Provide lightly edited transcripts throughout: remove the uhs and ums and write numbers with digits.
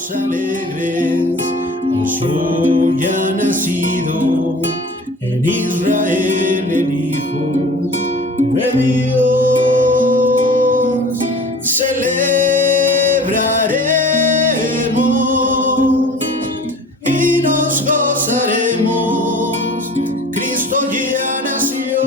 cantos alegres, pues hoy ha nacido en Israel el Hijo de Dios. Celebraremos y nos gozaremos, Cristo ya nació.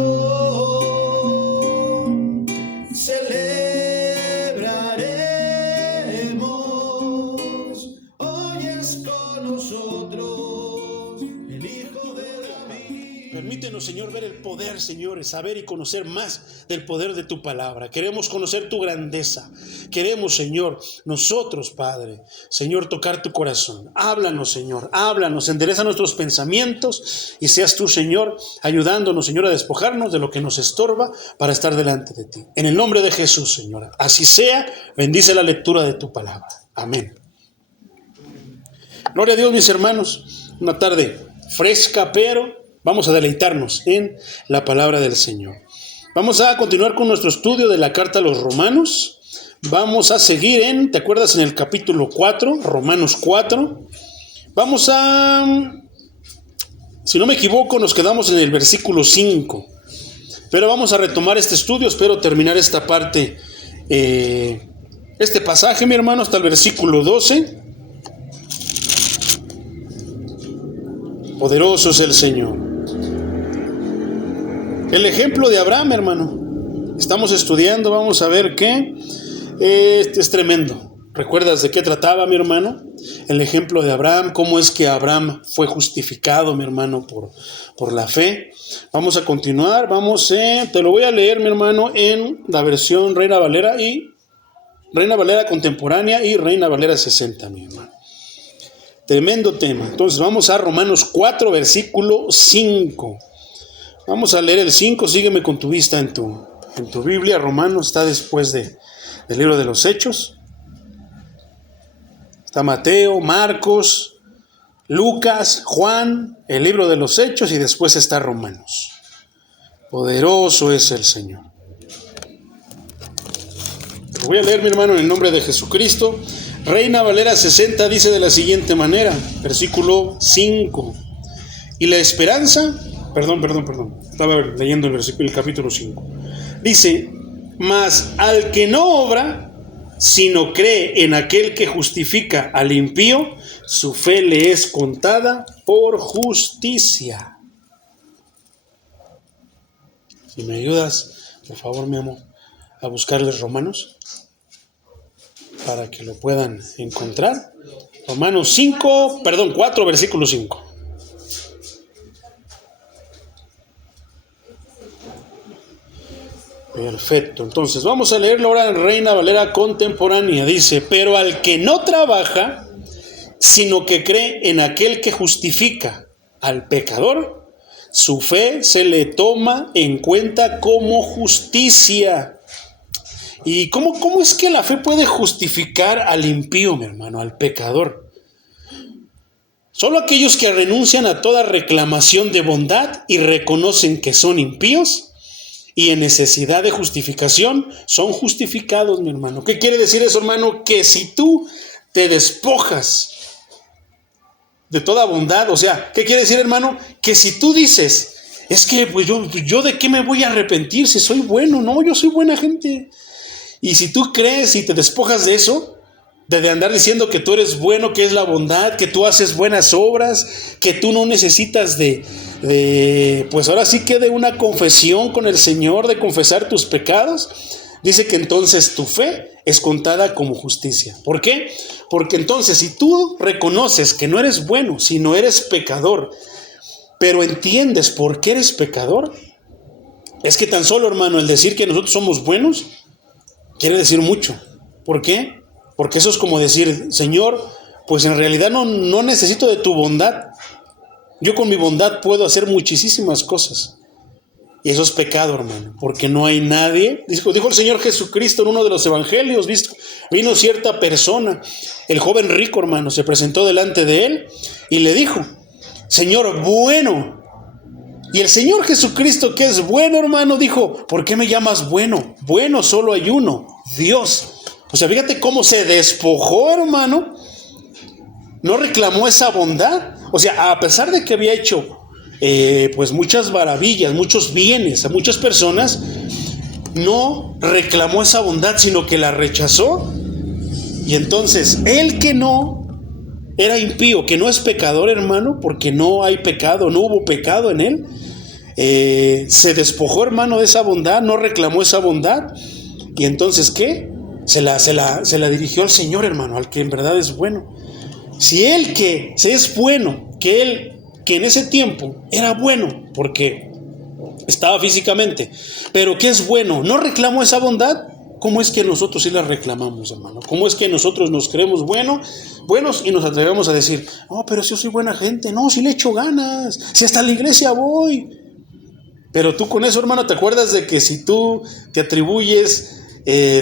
Celebraremos, hoy es con nosotros el Hijo de David. Permítenos, Señor, ver el poder, Señor, saber y conocer más del poder de tu palabra. Queremos conocer tu grandeza. Queremos, Señor, nosotros, Padre, Señor, tocar tu corazón. Háblanos, Señor, háblanos, endereza nuestros pensamientos y seas tú, Señor, ayudándonos, Señor, a despojarnos de lo que nos estorba para estar delante de ti. En el nombre de Jesús, Señor, así sea. Bendice la lectura de tu palabra. Amén. Gloria a Dios, mis hermanos. Una tarde fresca, pero vamos a deleitarnos en la palabra del Señor. Vamos a continuar con nuestro estudio de la carta a los Romanos. Vamos a seguir ¿te acuerdas? En el capítulo 4, Romanos 4. Vamos a, si no me equivoco, nos quedamos en el versículo 5. Pero vamos a retomar este estudio, espero terminar esta parte, este pasaje, mi hermano, hasta el versículo 12. Poderoso es el Señor. El ejemplo de Abraham, hermano. Estamos estudiando, vamos a ver qué. Es tremendo. ¿Recuerdas de qué trataba, mi hermano? El ejemplo de Abraham, cómo es que Abraham fue justificado, mi hermano, por la fe. Vamos a continuar, te lo voy a leer, mi hermano, en la versión Reina Valera contemporánea y Reina Valera 60, mi hermano. Tremendo tema. Entonces vamos a Romanos 4, versículo 5. Vamos a leer el 5, sígueme con tu vista en tu Biblia. Romanos está después del libro de los Hechos. Está Mateo, Marcos, Lucas, Juan, el libro de los Hechos y después está Romanos. Poderoso es el Señor. Lo voy a leer, mi hermano, en el nombre de Jesucristo. Reina Valera 60 dice de la siguiente manera, versículo 5. Y la esperanza, perdón, estaba leyendo el capítulo 5. Dice, mas al que no obra, sino cree en aquel que justifica al impío, su fe le es contada por justicia. Si me ayudas, por favor, mi amor, a buscarles Romanos, para que lo puedan encontrar. Romanos 4, versículo 5. Perfecto, entonces vamos a leerlo ahora en Reina Valera contemporánea. Dice, pero al que no trabaja, sino que cree en aquel que justifica al pecador, su fe se le toma en cuenta como justicia. ¿Y cómo es que la fe puede justificar al impío, mi hermano, al pecador? Solo aquellos que renuncian a toda reclamación de bondad y reconocen que son impíos y en necesidad de justificación son justificados, mi hermano. ¿Qué quiere decir eso, hermano? Que si tú te despojas de toda bondad, o sea, ¿qué quiere decir, hermano? Que si tú dices, es que pues yo de qué me voy a arrepentir si soy bueno, no, yo soy buena gente. Y si tú crees y te despojas de eso, de andar diciendo que tú eres bueno, que es la bondad, que tú haces buenas obras, que tú no necesitas pues ahora sí que de una confesión con el Señor, de confesar tus pecados, dice que entonces tu fe es contada como justicia. ¿Por qué? Porque entonces si tú reconoces que no eres bueno, sino eres pecador, pero entiendes por qué eres pecador, es que tan solo, hermano, el decir que nosotros somos buenos, quiere decir mucho. ¿Por qué? Porque eso es como decir, Señor, pues en realidad no necesito de tu bondad. Yo con mi bondad puedo hacer muchísimas cosas. Y eso es pecado, hermano, porque no hay nadie. Dijo el Señor Jesucristo en uno de los evangelios, vino cierta persona, el joven rico, hermano, se presentó delante de él y le dijo, Señor, bueno. Y el Señor Jesucristo, que es bueno, hermano, dijo, ¿por qué me llamas bueno? Bueno solo hay uno, Dios. O sea, fíjate cómo se despojó, hermano, no reclamó esa bondad. O sea, a pesar de que había hecho pues muchas maravillas, muchos bienes a muchas personas, no reclamó esa bondad, sino que la rechazó. Y entonces, el que no era impío, que no es pecador, hermano, porque no hay pecado, no hubo pecado en él, se despojó, hermano, de esa bondad, no reclamó esa bondad. Y entonces, ¿qué? Se la dirigió al Señor, hermano, al que en verdad es bueno. Si él que se es bueno, que en ese tiempo era bueno, porque estaba físicamente, pero que es bueno, no reclamó esa bondad, ¿cómo es que nosotros sí la reclamamos, hermano? ¿Cómo es que nosotros nos creemos buenos y nos atrevemos a decir, no, pero si yo soy buena gente, no, si le echo ganas, si hasta la iglesia voy? Pero tú con eso, hermano, ¿te acuerdas de que si tú te atribuyes,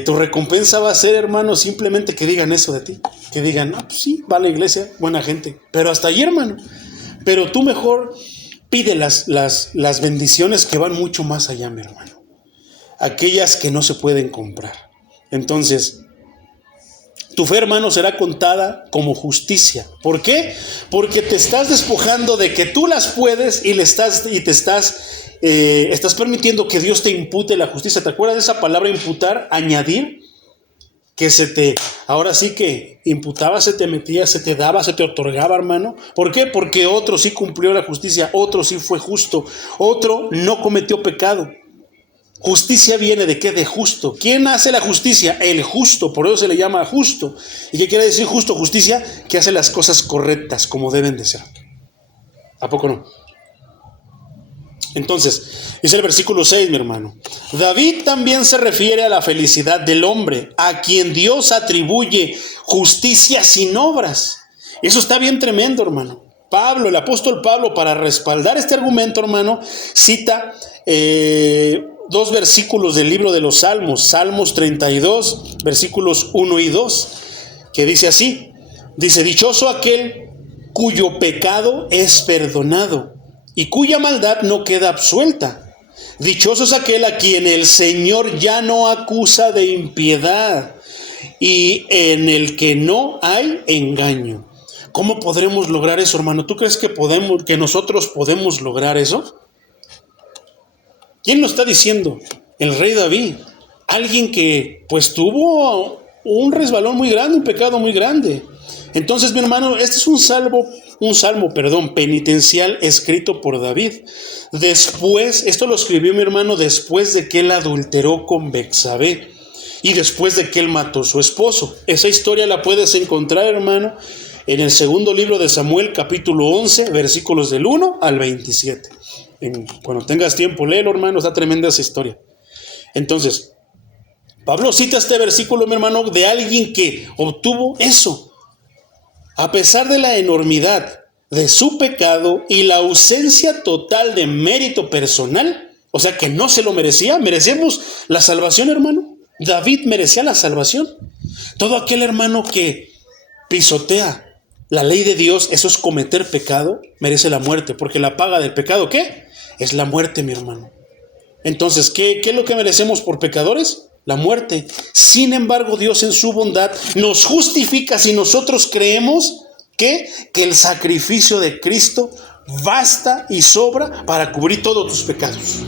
tu recompensa va a ser, hermano, simplemente que digan eso de ti? Que digan, ah, pues sí, va a la iglesia, buena gente. Pero hasta allí, hermano. Pero tú mejor pide las bendiciones que van mucho más allá, mi hermano. Aquellas que no se pueden comprar. Entonces, tu fe, hermano, será contada como justicia. ¿Por qué? Porque te estás despojando de que tú las puedes y te estás permitiendo que Dios te impute la justicia. ¿Te acuerdas de esa palabra imputar? Añadir. Que ahora sí que imputaba, se te metía, se te daba, se te otorgaba, hermano. ¿Por qué? Porque otro sí cumplió la justicia, otro sí fue justo, otro no cometió pecado. Justicia viene de qué? De justo. ¿Quién hace la justicia? El justo, por eso se le llama justo. ¿Y qué quiere decir justo? Justicia, que hace las cosas correctas como deben de ser. ¿A poco no? Entonces, dice el versículo 6, mi hermano. David también se refiere a la felicidad del hombre, a quien Dios atribuye justicia sin obras. Eso está bien tremendo, hermano. Pablo, el apóstol Pablo, para respaldar este argumento, hermano, cita 2 versículos del libro de los Salmos, Salmos 32, versículos 1 y 2, que dice así, dice, dichoso aquel cuyo pecado es perdonado y cuya maldad no queda absuelta. Dichoso es aquel a quien el Señor ya no acusa de impiedad y en el que no hay engaño. ¿Cómo podremos lograr eso, hermano? ¿Tú crees que nosotros podemos lograr eso? ¿Quién lo está diciendo? El rey David. Alguien que pues tuvo un resbalón muy grande, un pecado muy grande. Entonces, mi hermano, este es un salmo penitencial escrito por David. Después, esto lo escribió mi hermano después de que él adulteró con Betsabé y después de que él mató a su esposo. Esa historia la puedes encontrar, hermano, en el segundo libro de Samuel, capítulo 11, versículos del 1 al 27. Cuando tengas tiempo, léelo, hermano, está tremenda esa historia. Entonces, Pablo cita este versículo, mi hermano, de alguien que obtuvo eso. A pesar de la enormidad de su pecado y la ausencia total de mérito personal, o sea que no se lo merecía, merecíamos la salvación, hermano. David merecía la salvación. Todo aquel hermano que pisotea la ley de Dios, eso es cometer pecado, merece la muerte, porque la paga del pecado, ¿qué? Es la muerte, mi hermano. Entonces, ¿qué es lo que merecemos por pecadores? La muerte. Sin embargo, Dios en su bondad nos justifica si nosotros creemos que el sacrificio de Cristo basta y sobra para cubrir todos tus pecados.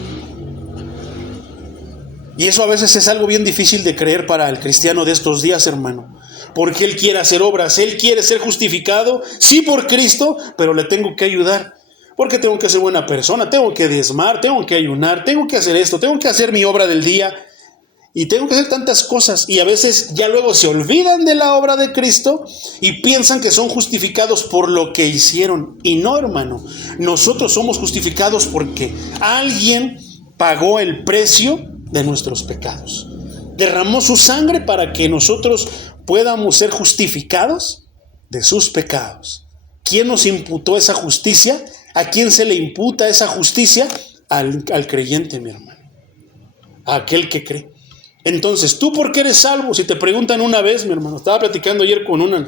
Y eso a veces es algo bien difícil de creer para el cristiano de estos días, hermano. Porque él quiere hacer obras, él quiere ser justificado, sí por Cristo, pero le tengo que ayudar. Porque tengo que ser buena persona, tengo que diezmar, tengo que ayunar, tengo que hacer esto, tengo que hacer mi obra del día. Y tengo que hacer tantas cosas y a veces ya luego se olvidan de la obra de Cristo y piensan que son justificados por lo que hicieron. Y no, hermano, nosotros somos justificados porque alguien pagó el precio de nuestros pecados. Derramó su sangre para que nosotros podamos ser justificados de sus pecados. ¿Quién nos imputó esa justicia? ¿A quién se le imputa esa justicia? Al creyente, mi hermano. A aquel que cree. Entonces, ¿tú por qué eres salvo? Si te preguntan una vez, mi hermano, estaba platicando ayer con un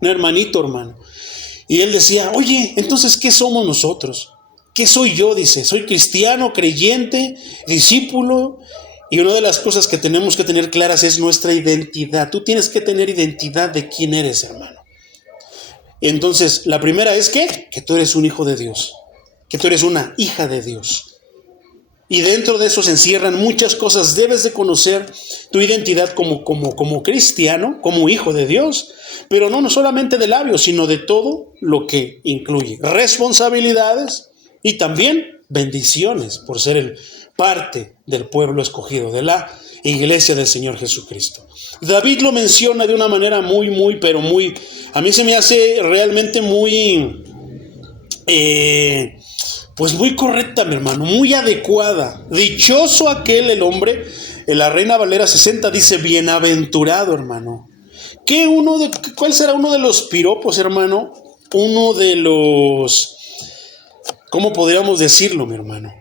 hermanito, hermano, y él decía, oye, entonces, ¿qué somos nosotros? ¿Qué soy yo? Dice, soy cristiano, creyente, discípulo, y una de las cosas que tenemos que tener claras es nuestra identidad. Tú tienes que tener identidad de quién eres, hermano. Entonces, la primera es que tú eres un hijo de Dios, que tú eres una hija de Dios. Y dentro de eso se encierran muchas cosas. Debes de conocer tu identidad como cristiano, como hijo de Dios, pero no solamente de labios, sino de todo lo que incluye responsabilidades y también bendiciones por ser parte del pueblo escogido, de la iglesia del Señor Jesucristo. David lo menciona de una manera muy, a mí se me hace realmente muy correcta, mi hermano, muy adecuada. Dichoso aquel el hombre, en la Reina Valera 60 dice, bienaventurado, hermano. ¿Cuál será uno de los piropos, hermano? Uno de los, ¿cómo podríamos decirlo, mi hermano?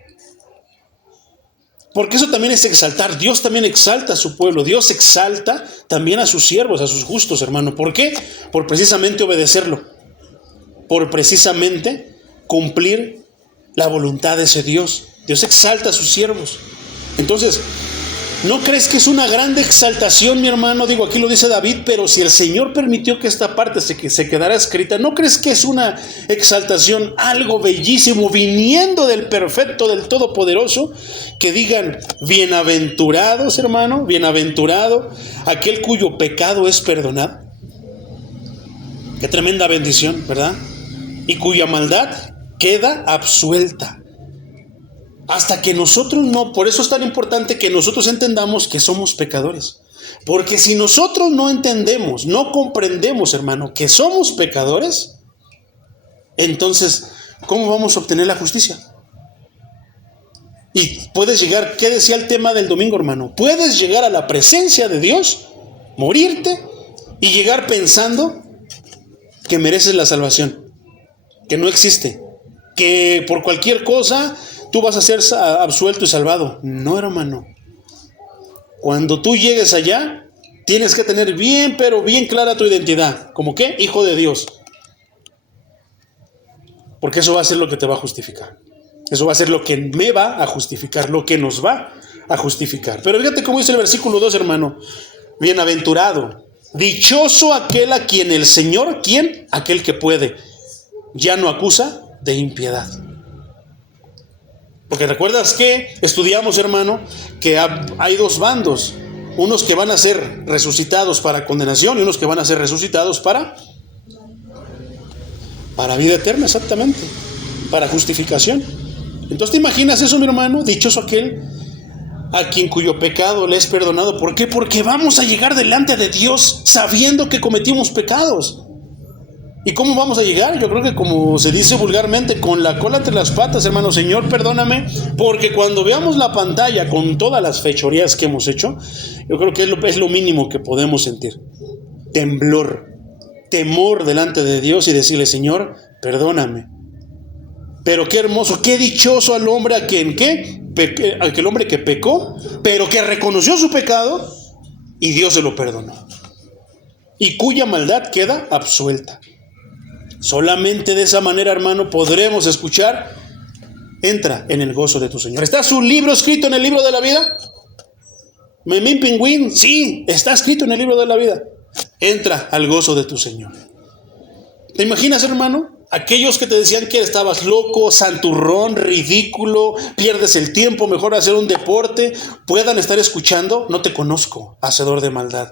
Porque eso también es exaltar. Dios también exalta a su pueblo. Dios exalta también a sus siervos, a sus justos, hermano. ¿Por qué? Por precisamente obedecerlo. Por precisamente cumplir la voluntad de ese Dios. Dios exalta a sus siervos. Entonces, ¿no crees que es una grande exaltación, mi hermano? Digo, aquí lo dice David, pero si el Señor permitió que esta parte se quedara escrita, ¿no crees que es una exaltación, algo bellísimo, viniendo del perfecto, del todopoderoso, que digan, bienaventurados, hermano, bienaventurado, aquel cuyo pecado es perdonado? Qué tremenda bendición, ¿verdad? Y cuya maldad queda absuelta. Hasta que nosotros por eso es tan importante que nosotros entendamos que somos pecadores. Porque si nosotros no entendemos, no comprendemos, hermano, que somos pecadores, entonces, ¿cómo vamos a obtener la justicia? Y puedes llegar, ¿qué decía el tema del domingo, hermano? Puedes llegar a la presencia de Dios, morirte y llegar pensando que mereces la salvación, que no existe, que por cualquier cosa tú vas a ser absuelto y salvado. No, hermano. Cuando tú llegues allá, tienes que tener bien, pero bien clara tu identidad. ¿Cómo qué? Hijo de Dios. Porque eso va a ser lo que te va a justificar. Eso va a ser lo que me va a justificar, lo que nos va a justificar. Pero fíjate cómo dice el versículo 2, hermano. Bienaventurado, dichoso aquel a quien el Señor, ¿quién? Aquel que puede, ya no acusa de impiedad. Porque recuerdas que estudiamos, hermano, que hay dos bandos. Unos que van a ser resucitados para condenación y unos que van a ser resucitados para vida eterna, exactamente. Para justificación. Entonces, ¿te imaginas eso, mi hermano? Dichoso aquel a quien cuyo pecado le es perdonado. ¿Por qué? Porque vamos a llegar delante de Dios sabiendo que cometimos pecados. ¿Y cómo vamos a llegar? Yo creo que, como se dice vulgarmente, con la cola entre las patas, hermano. Señor, perdóname, porque cuando veamos la pantalla con todas las fechorías que hemos hecho, yo creo que es lo mínimo que podemos sentir. Temor delante de Dios y decirle, Señor, perdóname. Pero qué hermoso, qué dichoso al hombre aquel hombre que pecó, pero que reconoció su pecado y Dios se lo perdonó. Y cuya maldad queda absuelta. Solamente de esa manera, hermano, podremos escuchar, entra en el gozo de tu Señor. ¿Está su libro escrito en el libro de la vida? Memín Pingüín, sí, está escrito en el libro de la vida. Entra al gozo de tu Señor. ¿Te imaginas, hermano? Aquellos que te decían que estabas loco, santurrón, ridículo, pierdes el tiempo, mejor hacer un deporte, puedan estar escuchando, no te conozco, hacedor de maldad.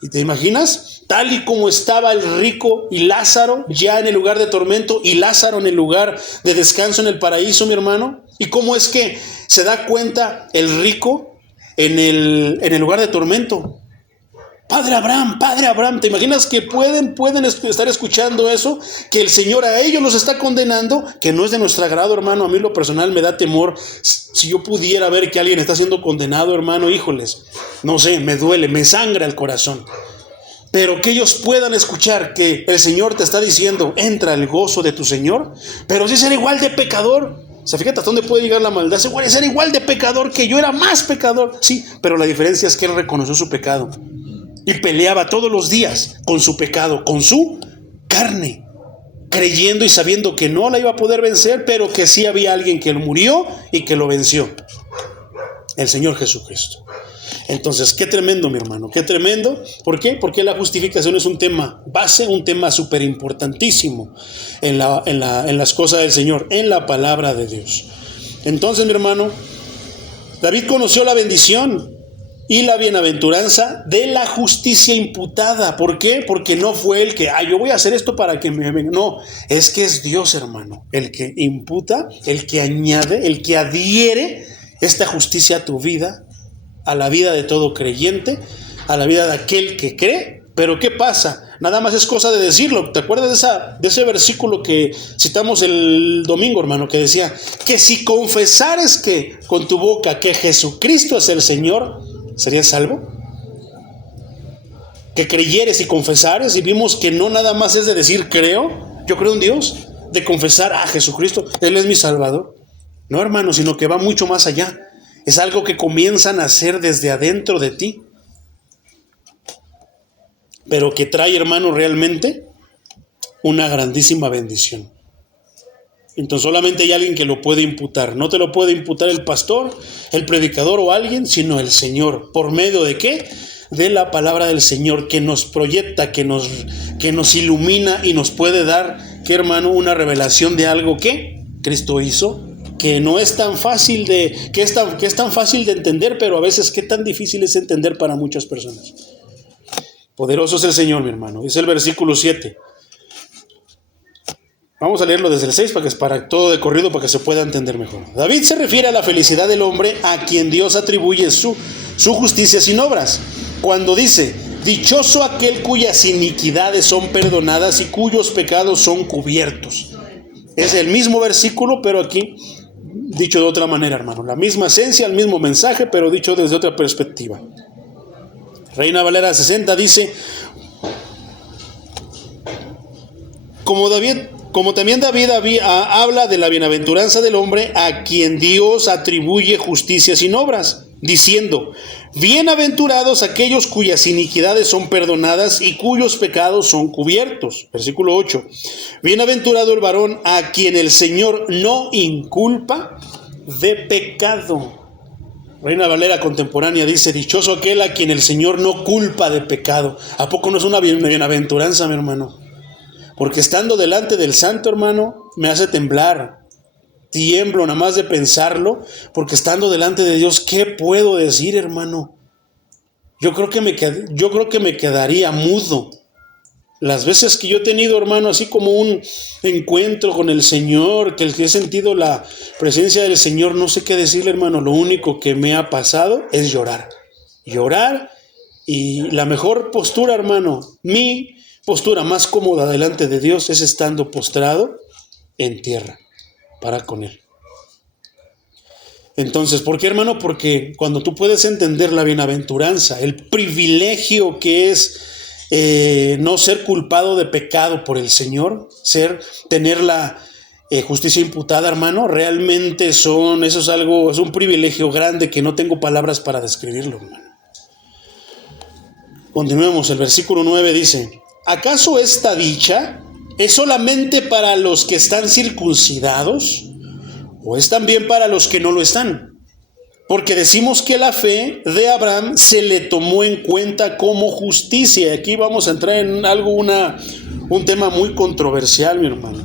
¿Y te imaginas? Tal y como estaba el rico y Lázaro ya en el lugar de tormento y Lázaro en el lugar de descanso en el paraíso, mi hermano. ¿Y cómo es que se da cuenta el rico en el lugar de tormento? Padre Abraham, ¿te imaginas que pueden estar escuchando eso? Que el Señor a ellos los está condenando, que no es de nuestro agrado, hermano. A mí lo personal me da temor. Si yo pudiera ver que alguien está siendo condenado, hermano, híjoles, no sé, me duele, me sangra el corazón. Pero que ellos puedan escuchar que el Señor te está diciendo, entra al gozo de tu Señor, pero si ser igual de pecador. O sea, fíjate hasta dónde puede llegar la maldad. Se puede ser igual de pecador que yo, era más pecador. Sí, pero la diferencia es que él reconoció su pecado. Y peleaba todos los días con su pecado, con su carne, creyendo y sabiendo que no la iba a poder vencer, pero que sí había alguien que murió y que lo venció, el Señor Jesucristo. Entonces, qué tremendo, mi hermano, qué tremendo. ¿Por qué? Porque la justificación es un tema base, un tema súper importantísimo en las cosas del Señor, en la palabra de Dios. Entonces, mi hermano, David conoció la bendición y la bienaventuranza de la justicia imputada. ¿Por qué? Porque no fue el que, yo voy a hacer esto para que me venga. No, es que es Dios, hermano, el que imputa, el que añade, el que adhiere esta justicia a tu vida, a la vida de todo creyente, a la vida de aquel que cree. Pero ¿qué pasa? Nada más es cosa de decirlo. ¿Te acuerdas de ese versículo que citamos el domingo, hermano? Que decía que si confesares que con tu boca que Jesucristo es el Señor, ¿serías salvo? Que creyeres y confesares, y vimos que no nada más es de decir creo, yo creo en Dios, de confesar a Jesucristo, Él es mi Salvador. No, hermano, sino que va mucho más allá. Es algo que comienzan a hacer desde adentro de ti, pero que trae, hermano, realmente una grandísima bendición. Entonces solamente hay alguien que lo puede imputar. No te lo puede imputar el pastor, el predicador o alguien, sino el Señor. ¿Por medio de qué? De la palabra del Señor, que nos proyecta, que nos ilumina y nos puede dar, ¿qué, hermano? Una revelación de algo que Cristo hizo, que no es tan fácil que es tan fácil de entender, pero a veces qué tan difícil es entender para muchas personas. Poderoso es el Señor, mi hermano. Es el versículo 7. Vamos a leerlo desde el 6 para todo de corrido para que se pueda entender mejor. David se refiere a la felicidad del hombre a quien Dios atribuye su justicia sin obras. Cuando dice, dichoso aquel cuyas iniquidades son perdonadas y cuyos pecados son cubiertos. Es el mismo versículo, pero aquí dicho de otra manera, hermano. La misma esencia, el mismo mensaje, pero dicho desde otra perspectiva. Reina Valera 60 dice, como también David habla de la bienaventuranza del hombre a quien Dios atribuye justicia sin obras, diciendo, bienaventurados aquellos cuyas iniquidades son perdonadas y cuyos pecados son cubiertos. Versículo 8, bienaventurado el varón a quien el Señor no inculpa de pecado. Reina Valera contemporánea dice, dichoso aquel a quien el Señor no culpa de pecado. ¿A poco no es una bienaventuranza, mi hermano? Porque estando delante del santo, hermano, me hace temblar. Tiemblo nada más de pensarlo, porque estando delante de Dios, ¿qué puedo decir, hermano? Yo creo que me quedaría mudo. Las veces que yo he tenido, hermano, así como un encuentro con el Señor, que he sentido la presencia del Señor, no sé qué decirle, hermano. Lo único que me ha pasado es llorar. Llorar, y la mejor postura, hermano, mi postura más cómoda delante de Dios es estando postrado en tierra para con Él. Entonces, ¿por qué, hermano? Porque cuando tú puedes entender la bienaventuranza, el privilegio que es no ser culpado de pecado por el Señor, tener la justicia imputada, hermano, realmente eso es un privilegio grande que no tengo palabras para describirlo, hermano. Continuemos, el versículo 9 dice, ¿acaso esta dicha es solamente para los que están circuncidados o es también para los que no lo están? Porque decimos que la fe de Abraham se le tomó en cuenta como justicia. Y aquí vamos a entrar en un tema muy controversial, mi hermano.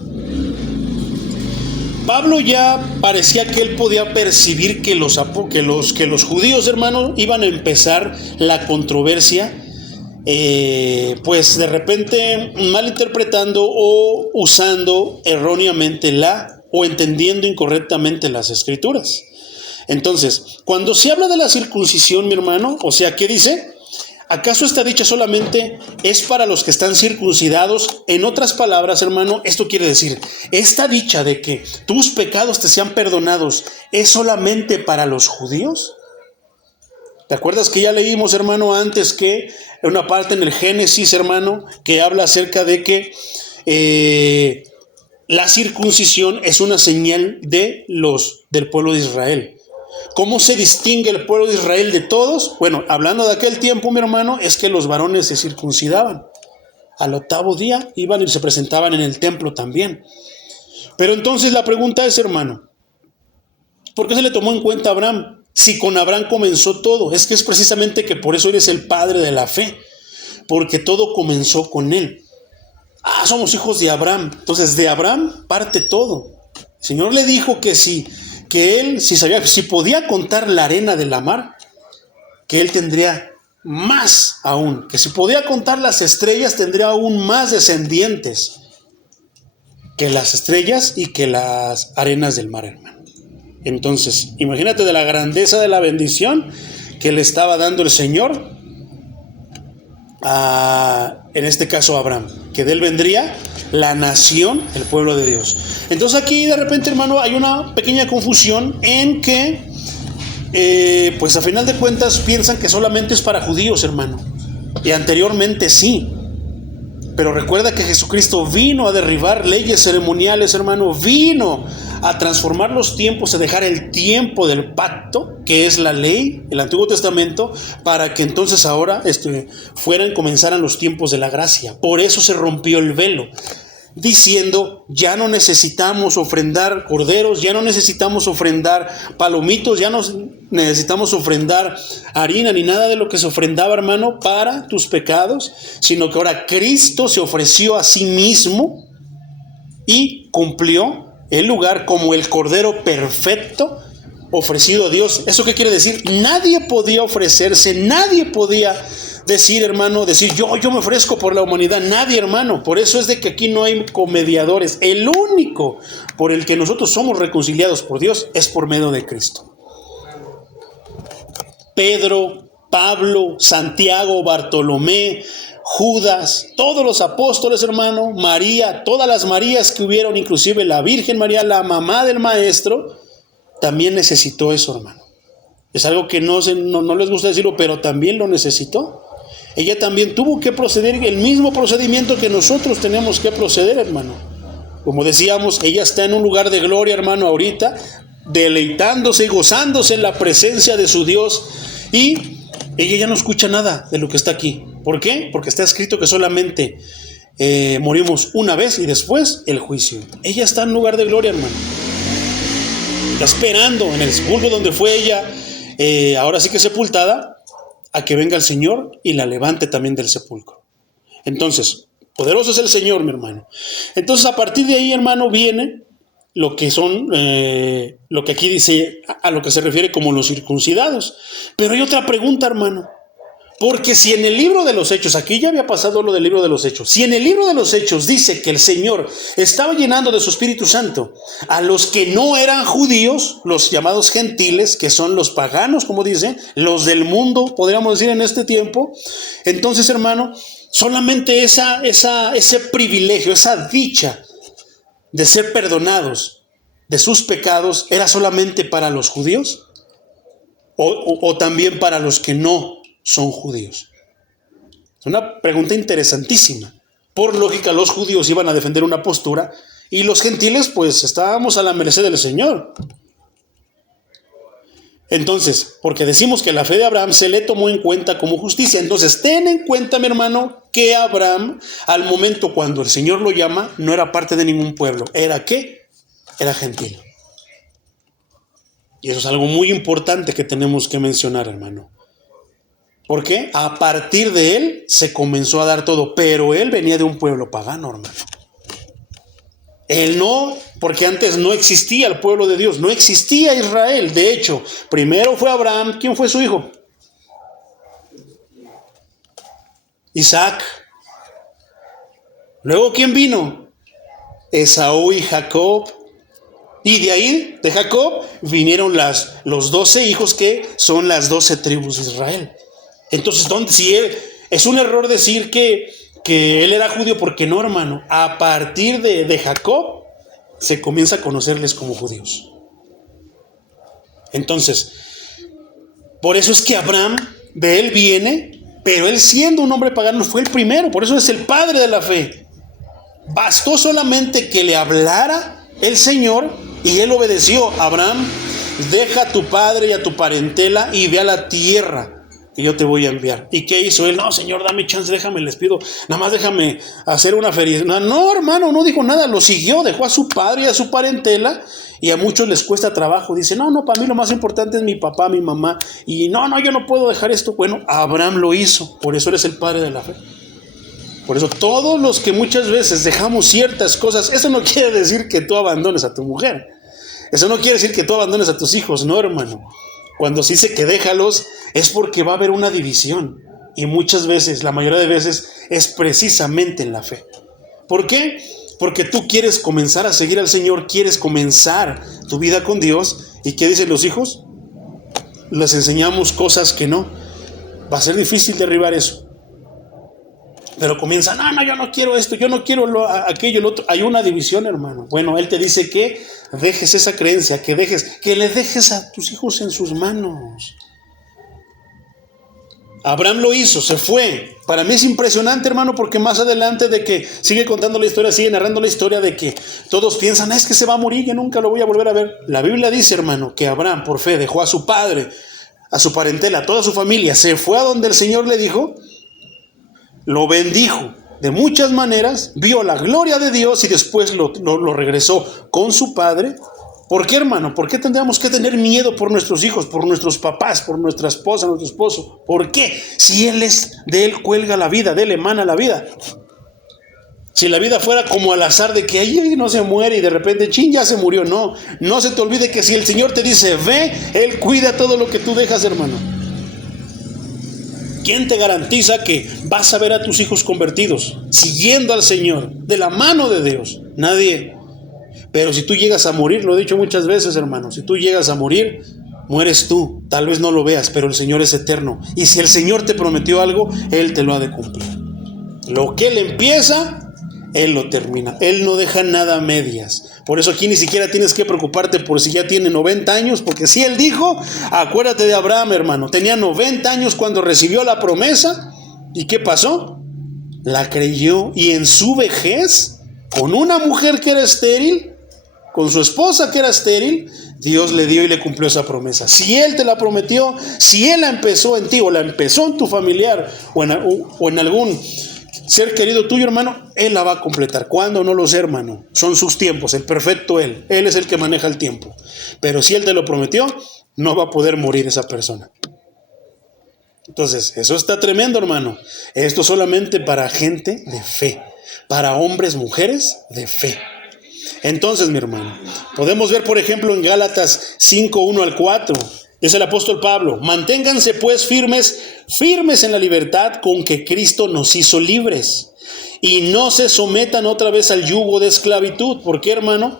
Pablo ya parecía que él podía percibir que los judíos, hermano, iban a empezar la controversia, pues de repente malinterpretando o usando erróneamente o entendiendo incorrectamente las escrituras. Entonces, cuando se habla de la circuncisión, mi hermano, o sea, ¿qué dice? ¿Acaso esta dicha solamente es para los que están circuncidados? En otras palabras, hermano, esto quiere decir, esta dicha de que tus pecados te sean perdonados, ¿es solamente para los judíos? ¿Te acuerdas que ya leímos, hermano, antes que una parte en el Génesis, hermano, que habla acerca de que la circuncisión es una señal del pueblo de Israel? ¿Cómo se distingue el pueblo de Israel de todos? Bueno, hablando de aquel tiempo, mi hermano, es que los varones se circuncidaban. Al 8º día iban y se presentaban en el templo también. Pero entonces la pregunta es, hermano, ¿por qué se le tomó en cuenta a Abraham? Si con Abraham comenzó todo, es que es precisamente que por eso eres el padre de la fe, porque todo comenzó con él. Somos hijos de Abraham, entonces de Abraham parte todo. El Señor le dijo que él, si podía contar la arena de la mar, que él tendría más aún, que si podía contar las estrellas, tendría aún más descendientes que las estrellas y que las arenas del mar, hermano. Entonces, imagínate de la grandeza de la bendición que le estaba dando el Señor en este caso a Abraham, que de él vendría la nación, el pueblo de Dios. Entonces aquí de repente, hermano, hay una pequeña confusión en que pues a final de cuentas piensan que solamente es para judíos, hermano, y anteriormente sí, pero recuerda que Jesucristo vino a derribar leyes ceremoniales, hermano, vino a transformar los tiempos, a dejar el tiempo del pacto, que es la ley, el Antiguo Testamento, para que entonces ahora comenzaran los tiempos de la gracia. Por eso se rompió el velo, diciendo, ya no necesitamos ofrendar corderos, ya no necesitamos ofrendar palomitos, ya no necesitamos ofrendar harina ni nada de lo que se ofrendaba, hermano, para tus pecados, sino que ahora Cristo se ofreció a sí mismo y cumplió el lugar como el cordero perfecto ofrecido a Dios. ¿Eso qué quiere decir? Nadie podía ofrecerse, nadie podía decir, hermano, yo me ofrezco por la humanidad. Nadie, hermano. Por eso es de que aquí no hay comediadores. El único por el que nosotros somos reconciliados por Dios es por medio de Cristo. Pedro, Pablo, Santiago, Bartolomé, Judas, todos los apóstoles, hermano, María, todas las Marías que hubieron, inclusive la Virgen María, la mamá del Maestro, también necesitó eso, hermano. Es algo que no les gusta decirlo, pero también lo necesitó. Ella también tuvo que proceder el mismo procedimiento que nosotros tenemos que proceder, hermano. Como decíamos, ella está en un lugar de gloria, hermano, ahorita, deleitándose y gozándose en la presencia de su Dios, y ella ya no escucha nada de lo que está aquí. ¿Por qué? Porque está escrito que solamente morimos una vez y después el juicio. Ella está en un lugar de gloria, hermano. Está esperando en el sepulcro donde fue ella, ahora sí que sepultada, a que venga el Señor y la levante también del sepulcro. Entonces, poderoso es el Señor, mi hermano. Entonces, a partir de ahí, hermano, viene lo que son, lo que aquí dice, a lo que se refiere como los circuncidados. Pero hay otra pregunta, hermano. Porque si en el libro de los Hechos, aquí ya había pasado lo del libro de los Hechos, si en el libro de los Hechos dice que el Señor estaba llenando de su Espíritu Santo a los que no eran judíos, los llamados gentiles, que son los paganos, como dicen, los del mundo, podríamos decir en este tiempo, entonces, hermano, solamente ese privilegio, esa dicha de ser perdonados de sus pecados, ¿era solamente para los judíos? ¿O también para los que no son judíos? Es una pregunta interesantísima. Por lógica, los judíos iban a defender una postura y los gentiles, pues, estábamos a la merced del Señor. Entonces, porque decimos que la fe de Abraham se le tomó en cuenta como justicia, entonces ten en cuenta, mi hermano, que Abraham, al momento cuando el Señor lo llama, no era parte de ningún pueblo. ¿Era qué? Era gentil. Y eso es algo muy importante que tenemos que mencionar, hermano. Porque a partir de él se comenzó a dar todo, pero él venía de un pueblo pagano, hermano. Él no, porque antes no existía el pueblo de Dios, no existía Israel. De hecho, primero fue Abraham. ¿Quién fue su hijo? Isaac. Luego, ¿quién vino? Esaú y Jacob. Y de ahí, de Jacob, vinieron los 12 hijos que son las 12 tribus de Israel. Entonces, si es un error decir que él era judío, porque no, hermano. A partir de Jacob se comienza a conocerles como judíos. Entonces, por eso es que Abraham, de él viene, pero él siendo un hombre pagano fue el primero, por eso es el padre de la fe. Bastó solamente que le hablara el Señor y él obedeció. Abraham, deja a tu padre y a tu parentela y ve a la tierra y yo te voy a enviar. ¿Y qué hizo él? No, Señor, dame chance, déjame, les pido, nada más déjame hacer una feria. No, hermano, no dijo nada, lo siguió, dejó a su padre y a su parentela, y a muchos les cuesta trabajo. Dice, no, para mí lo más importante es mi papá, mi mamá, y no, yo no puedo dejar esto. Bueno, Abraham lo hizo, por eso eres el padre de la fe. Por eso todos los que muchas veces dejamos ciertas cosas, eso no quiere decir que tú abandones a tu mujer, eso no quiere decir que tú abandones a tus hijos, no, hermano. Cuando se dice que déjalos, es porque va a haber una división. Y muchas veces, la mayoría de veces, es precisamente en la fe. ¿Por qué? Porque tú quieres comenzar a seguir al Señor, quieres comenzar tu vida con Dios. ¿Y qué dicen los hijos? Les enseñamos cosas que no. Va a ser difícil derribar eso. Pero comienzan, no, yo no quiero esto, yo no quiero aquello, lo otro. Hay una división, hermano. Bueno, Él te dice que dejes esa creencia, que le dejes a tus hijos en sus manos. Abraham lo hizo, se fue. Para mí es impresionante, hermano, porque más adelante de que sigue contando la historia, sigue narrando la historia de que todos piensan, es que se va a morir, yo nunca lo voy a volver a ver. La Biblia dice, hermano, que Abraham por fe dejó a su padre, a su parentela, a toda su familia, se fue a donde el Señor le dijo, lo bendijo de muchas maneras, vio la gloria de Dios y después lo regresó con su padre. ¿Por qué, hermano? ¿Por qué tendríamos que tener miedo por nuestros hijos, por nuestros papás, por nuestra esposa, nuestro esposo? ¿Por qué? Si de él cuelga la vida, de él emana la vida. Si la vida fuera como al azar de que ahí no se muere y de repente, ya se murió. No se te olvide que si el Señor te dice, ve, Él cuida todo lo que tú dejas, hermano. ¿Quién te garantiza que vas a ver a tus hijos convertidos, siguiendo al Señor, de la mano de Dios? Nadie. Pero si tú llegas a morir, lo he dicho muchas veces, hermano, si tú llegas a morir, mueres tú. Tal vez no lo veas, pero el Señor es eterno. Y si el Señor te prometió algo, Él te lo ha de cumplir. Lo que Él empieza, Él lo termina. Él no deja nada a medias. Por eso aquí ni siquiera tienes que preocuparte por si ya tiene 90 años, porque si Él dijo, acuérdate de Abraham, hermano, tenía 90 años cuando recibió la promesa. ¿Y qué pasó? La creyó, y en su vejez, con una mujer que era estéril, con su esposa que era estéril, Dios le dio y le cumplió esa promesa. Si Él te la prometió, si Él la empezó en ti, o la empezó en tu familiar, o en algún ser querido tuyo, hermano, Él la va a completar. ¿Cuándo? No lo sé, hermano. Son sus tiempos, el perfecto Él. Él es el que maneja el tiempo. Pero si Él te lo prometió, no va a poder morir esa persona. Entonces, eso está tremendo, hermano. Esto solamente para gente de fe, para hombres, mujeres de fe. Entonces, mi hermano, podemos ver, por ejemplo, en Gálatas 5, 1 al 4, es el apóstol Pablo: manténganse pues firmes en la libertad con que Cristo nos hizo libres, y no se sometan otra vez al yugo de esclavitud. ¿Por qué, hermano?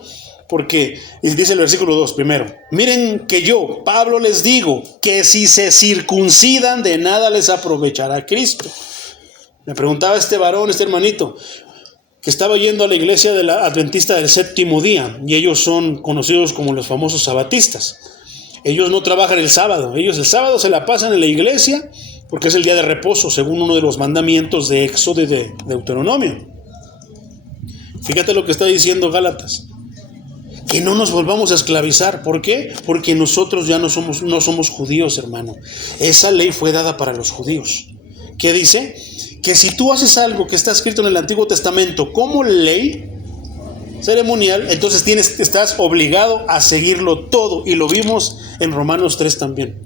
Porque, dice el versículo 2 primero, miren que yo, Pablo, les digo que si se circuncidan, de nada les aprovechará Cristo. Me preguntaba este varón, este hermanito, que estaba yendo a la iglesia de la Adventista del Séptimo Día, y ellos son conocidos como los famosos sabatistas. Ellos no trabajan el sábado, ellos el sábado se la pasan en la iglesia porque es el día de reposo, según uno de los mandamientos de Éxodo y de Deuteronomio. Fíjate lo que está diciendo Gálatas: que no nos volvamos a esclavizar. ¿Por qué? Porque nosotros ya no somos judíos, hermano. Esa ley fue dada para los judíos. ¿Qué dice? Que si tú haces algo que está escrito en el Antiguo Testamento como ley ceremonial, entonces estás obligado a seguirlo todo. Y lo vimos en Romanos 3 también,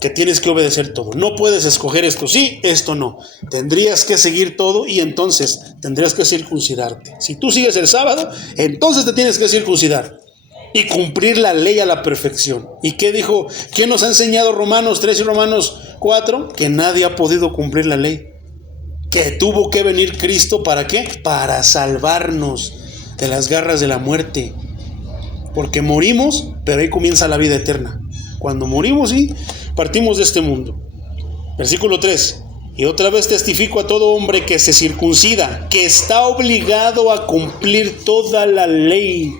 que tienes que obedecer todo. No puedes escoger esto sí, esto no. Tendrías que seguir todo, y entonces tendrías que circuncidarte. Si tú sigues el sábado, entonces te tienes que circuncidar y cumplir la ley a la perfección. ¿Y qué dijo? ¿Qué nos ha enseñado Romanos 3 y Romanos 4? Que nadie ha podido cumplir la ley. Que tuvo que venir Cristo, ¿para qué? Para salvarnos de las garras de la muerte. Porque morimos, pero ahí comienza la vida eterna. Cuando morimos y partimos de este mundo. Versículo 3. Y otra vez testifico a todo hombre que se circuncida, que está obligado a cumplir toda la ley.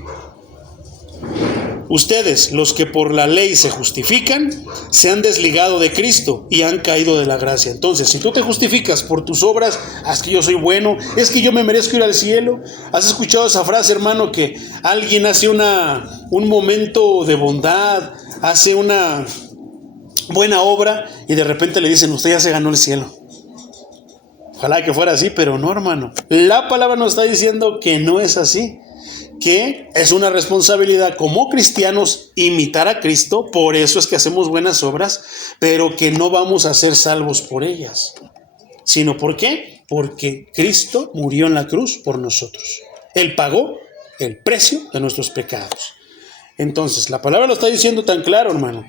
Ustedes, los que por la ley se justifican, se han desligado de Cristo y han caído de la gracia. Entonces, si tú te justificas por tus obras, es que yo soy bueno, es que yo me merezco ir al cielo. ¿Has escuchado esa frase, hermano, que alguien hace un momento de bondad, hace una buena obra y de repente le dicen, usted ya se ganó el cielo. Ojalá que fuera así, pero no, hermano. La palabra nos está diciendo que no es así, que es una responsabilidad como cristianos imitar a Cristo, por eso es que hacemos buenas obras, pero que no vamos a ser salvos por ellas. ¿Sino por qué? Porque Cristo murió en la cruz por nosotros. Él pagó el precio de nuestros pecados. Entonces, la palabra lo está diciendo tan claro, hermano.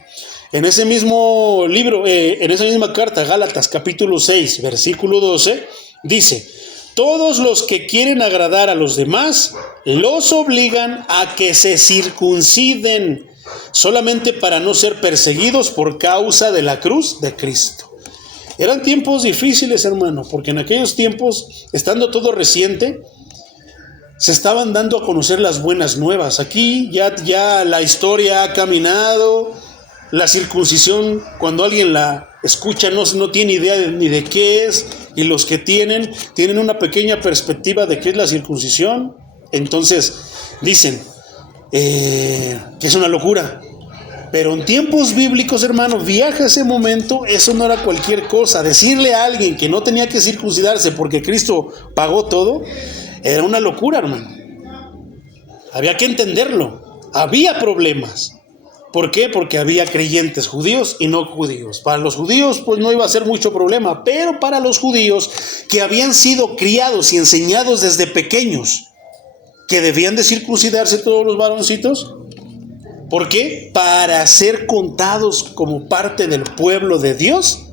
En ese mismo libro, en esa misma carta, Gálatas capítulo 6, versículo 12, dice: todos los que quieren agradar a los demás, los obligan a que se circunciden, solamente para no ser perseguidos por causa de la cruz de Cristo. Eran tiempos difíciles, hermano, porque en aquellos tiempos, estando todo reciente, se estaban dando a conocer las buenas nuevas. Aquí ya la historia ha caminado. La circuncisión, cuando alguien la escucha, no tiene idea ni de qué es, y los que tienen una pequeña perspectiva de qué es la circuncisión. Entonces dicen que es una locura. Pero en tiempos bíblicos, hermano, viaja ese momento, eso no era cualquier cosa. Decirle a alguien que no tenía que circuncidarse porque Cristo pagó todo, era una locura, hermano. Había que entenderlo. Había problemas. ¿Por qué? Porque había creyentes judíos y no judíos. Para los judíos pues no iba a ser mucho problema, pero para los judíos que habían sido criados y enseñados desde pequeños que debían de circuncidarse todos los varoncitos, ¿por qué? Para ser contados como parte del pueblo de Dios.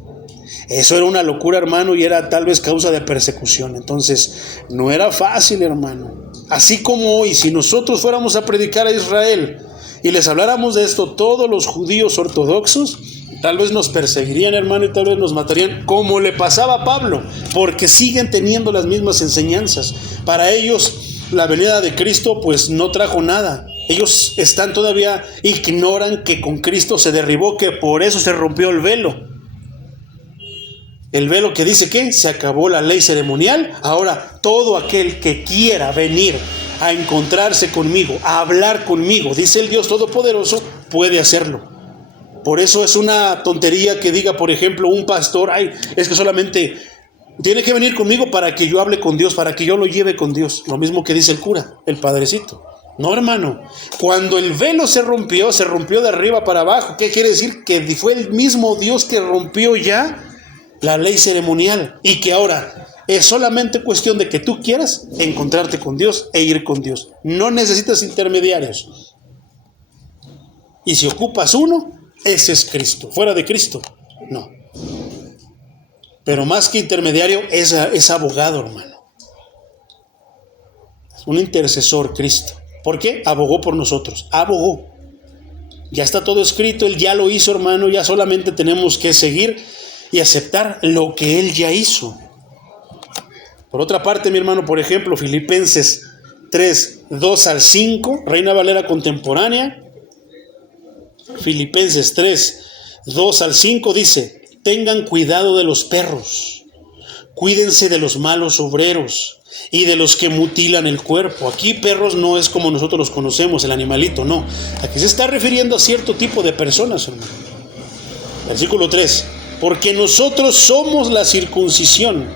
Eso era una locura, hermano, y era tal vez causa de persecución. Entonces no era fácil, hermano. Así como hoy, si nosotros fuéramos a predicar a Israel y les habláramos de esto, todos los judíos ortodoxos tal vez nos perseguirían, hermano, y tal vez nos matarían, como le pasaba a Pablo, porque siguen teniendo las mismas enseñanzas. Para ellos la venida de Cristo pues no trajo nada. Ellos todavía ignoran que con Cristo se derribó, que por eso se rompió el velo. El velo que dice que se acabó la ley ceremonial. Ahora todo aquel que quiera venir a encontrarse conmigo, a hablar conmigo, dice el Dios Todopoderoso, puede hacerlo. Por eso es una tontería que diga, por ejemplo, un pastor, es que solamente tiene que venir conmigo para que yo hable con Dios, para que yo lo lleve con Dios. Lo mismo que dice el cura, el padrecito. No, hermano, cuando el velo se rompió de arriba para abajo. ¿Qué quiere decir? Que fue el mismo Dios que rompió ya la ley ceremonial, y que ahora es solamente cuestión de que tú quieras encontrarte con Dios e ir con Dios. No necesitas intermediarios. Y si ocupas uno, ese es Cristo. Fuera de Cristo, no. Pero más que intermediario, es abogado, hermano. Un intercesor, Cristo. ¿Por qué? Abogó por nosotros. Abogó. Ya está todo escrito, Él ya lo hizo, hermano. Ya solamente tenemos que seguir y aceptar lo que Él ya hizo. Por otra parte, mi hermano, por ejemplo, Filipenses 3, 2 al 5, Reina Valera contemporánea. Filipenses 3, 2 al 5 dice: tengan cuidado de los perros, cuídense de los malos obreros y de los que mutilan el cuerpo. Aquí perros no es como nosotros los conocemos, el animalito, no. Aquí se está refiriendo a cierto tipo de personas, hermano. Versículo 3: porque nosotros somos la circuncisión,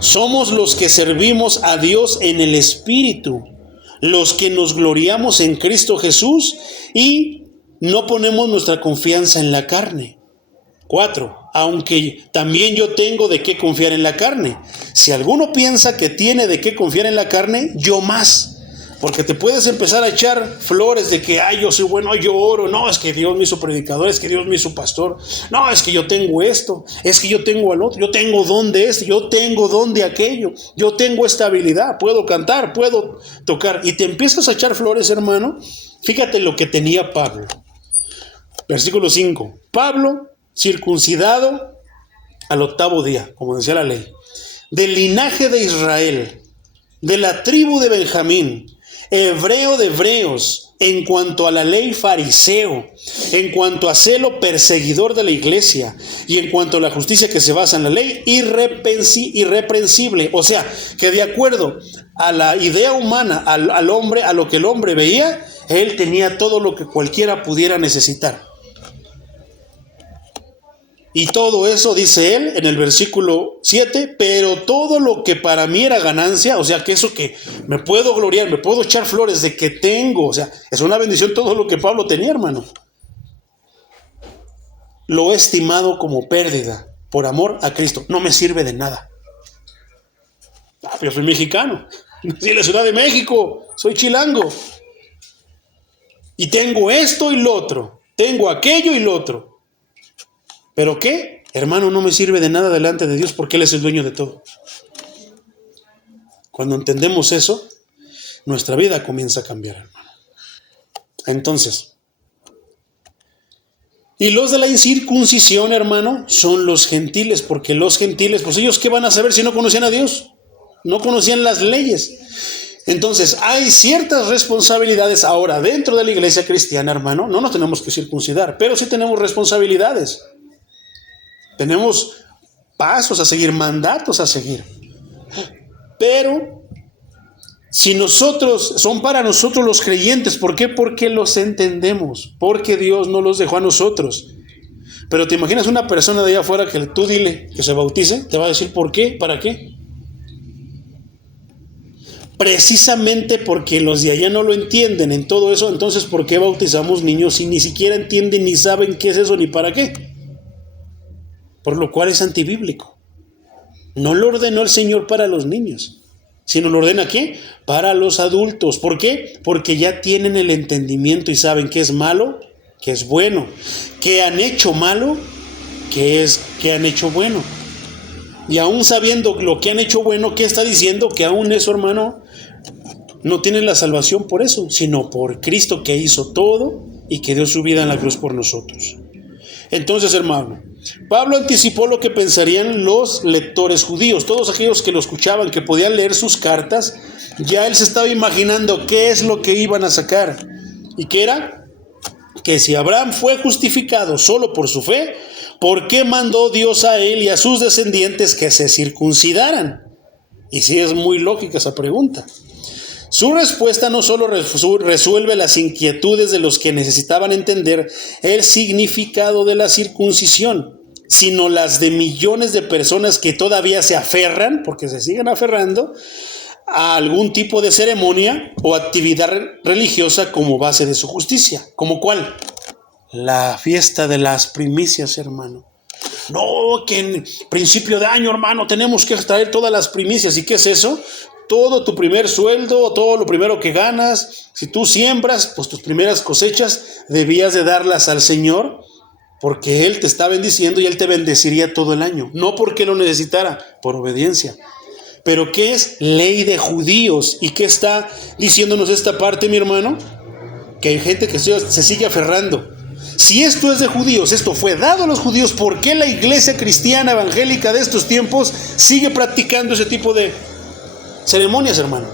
somos los que servimos a Dios en el Espíritu, los que nos gloriamos en Cristo Jesús y no ponemos nuestra confianza en la carne. 4. Aunque también yo tengo de qué confiar en la carne. Si alguno piensa que tiene de qué confiar en la carne, yo más. Porque te puedes empezar a echar flores de que, yo soy bueno, yo oro. No, es que Dios me hizo predicador, es que Dios me hizo pastor. No, es que yo tengo esto, es que yo tengo al otro, yo tengo don de esto, yo tengo don de aquello, yo tengo esta habilidad, puedo cantar, puedo tocar. Y te empiezas a echar flores, hermano. Fíjate lo que tenía Pablo. Versículo 5. Pablo, circuncidado al 8º día, como decía la ley, del linaje de Israel, de la tribu de Benjamín, hebreo de hebreos, en cuanto a la ley fariseo, en cuanto a celo perseguidor de la iglesia, y en cuanto a la justicia que se basa en la ley, irreprensible. O sea, que de acuerdo a la idea humana, al hombre, a lo que el hombre veía, él tenía todo lo que cualquiera pudiera necesitar. Y todo eso, dice él en el versículo 7, pero todo lo que para mí era ganancia, o sea, que eso que me puedo gloriar, me puedo echar flores de que tengo, o sea, es una bendición todo lo que Pablo tenía, hermano. Lo he estimado como pérdida por amor a Cristo. No me sirve de nada. Yo soy mexicano, nací en la Ciudad de México, soy chilango. Y tengo esto y lo otro, tengo aquello y lo otro. ¿Pero qué? Hermano, no me sirve de nada delante de Dios porque Él es el dueño de todo. Cuando entendemos eso, nuestra vida comienza a cambiar, hermano. Entonces, y los de la incircuncisión, hermano, son los gentiles, porque los gentiles, pues ellos ¿qué van a saber si no conocían a Dios? No conocían las leyes. Entonces, hay ciertas responsabilidades ahora dentro de la iglesia cristiana, hermano. No nos tenemos que circuncidar, pero sí tenemos responsabilidades. Tenemos pasos a seguir, mandatos a seguir. Pero si son para nosotros los creyentes, ¿por qué? Porque los entendemos, porque Dios no los dejó a nosotros. Pero te imaginas una persona de allá afuera que tú dile que se bautice, te va a decir ¿por qué? ¿Para qué? Precisamente porque los de allá no lo entienden en todo eso, entonces ¿por qué bautizamos niños si ni siquiera entienden ni saben qué es eso ni para qué? Por lo cual es antibíblico. No lo ordenó el Señor para los niños, sino lo ordena ¿qué? Para los adultos. ¿Por qué? Porque ya tienen el entendimiento y saben qué es malo, qué es bueno, qué han hecho malo, qué han hecho bueno. Y aún sabiendo lo que han hecho bueno, ¿qué está diciendo? Que aún eso, hermano, no tienen la salvación por eso, sino por Cristo que hizo todo y que dio su vida en la cruz por nosotros. Entonces, hermano, Pablo anticipó lo que pensarían los lectores judíos, todos aquellos que lo escuchaban, que podían leer sus cartas. Ya él se estaba imaginando qué es lo que iban a sacar. ¿Y qué era? Que si Abraham fue justificado solo por su fe, ¿por qué mandó Dios a él y a sus descendientes que se circuncidaran? Y sí es muy lógica esa pregunta. Su respuesta no solo resuelve las inquietudes de los que necesitaban entender el significado de la circuncisión, sino las de millones de personas que todavía se aferran, porque se siguen aferrando, a algún tipo de ceremonia o actividad religiosa como base de su justicia. ¿Como cuál? La fiesta de las primicias, hermano. No, que en principio de año, hermano, tenemos que extraer todas las primicias. ¿Y qué es eso? Todo tu primer sueldo, todo lo primero que ganas, si tú siembras, pues tus primeras cosechas debías de darlas al Señor, porque Él te está bendiciendo y Él te bendeciría todo el año, no porque lo necesitara, por obediencia. Pero ¿qué es? Ley de judíos. ¿Y qué está diciéndonos esta parte, mi hermano? Que hay gente que se sigue aferrando. Si esto es de judíos, esto fue dado a los judíos, ¿por qué la iglesia cristiana evangélica de estos tiempos sigue practicando ese tipo de ceremonias, hermano?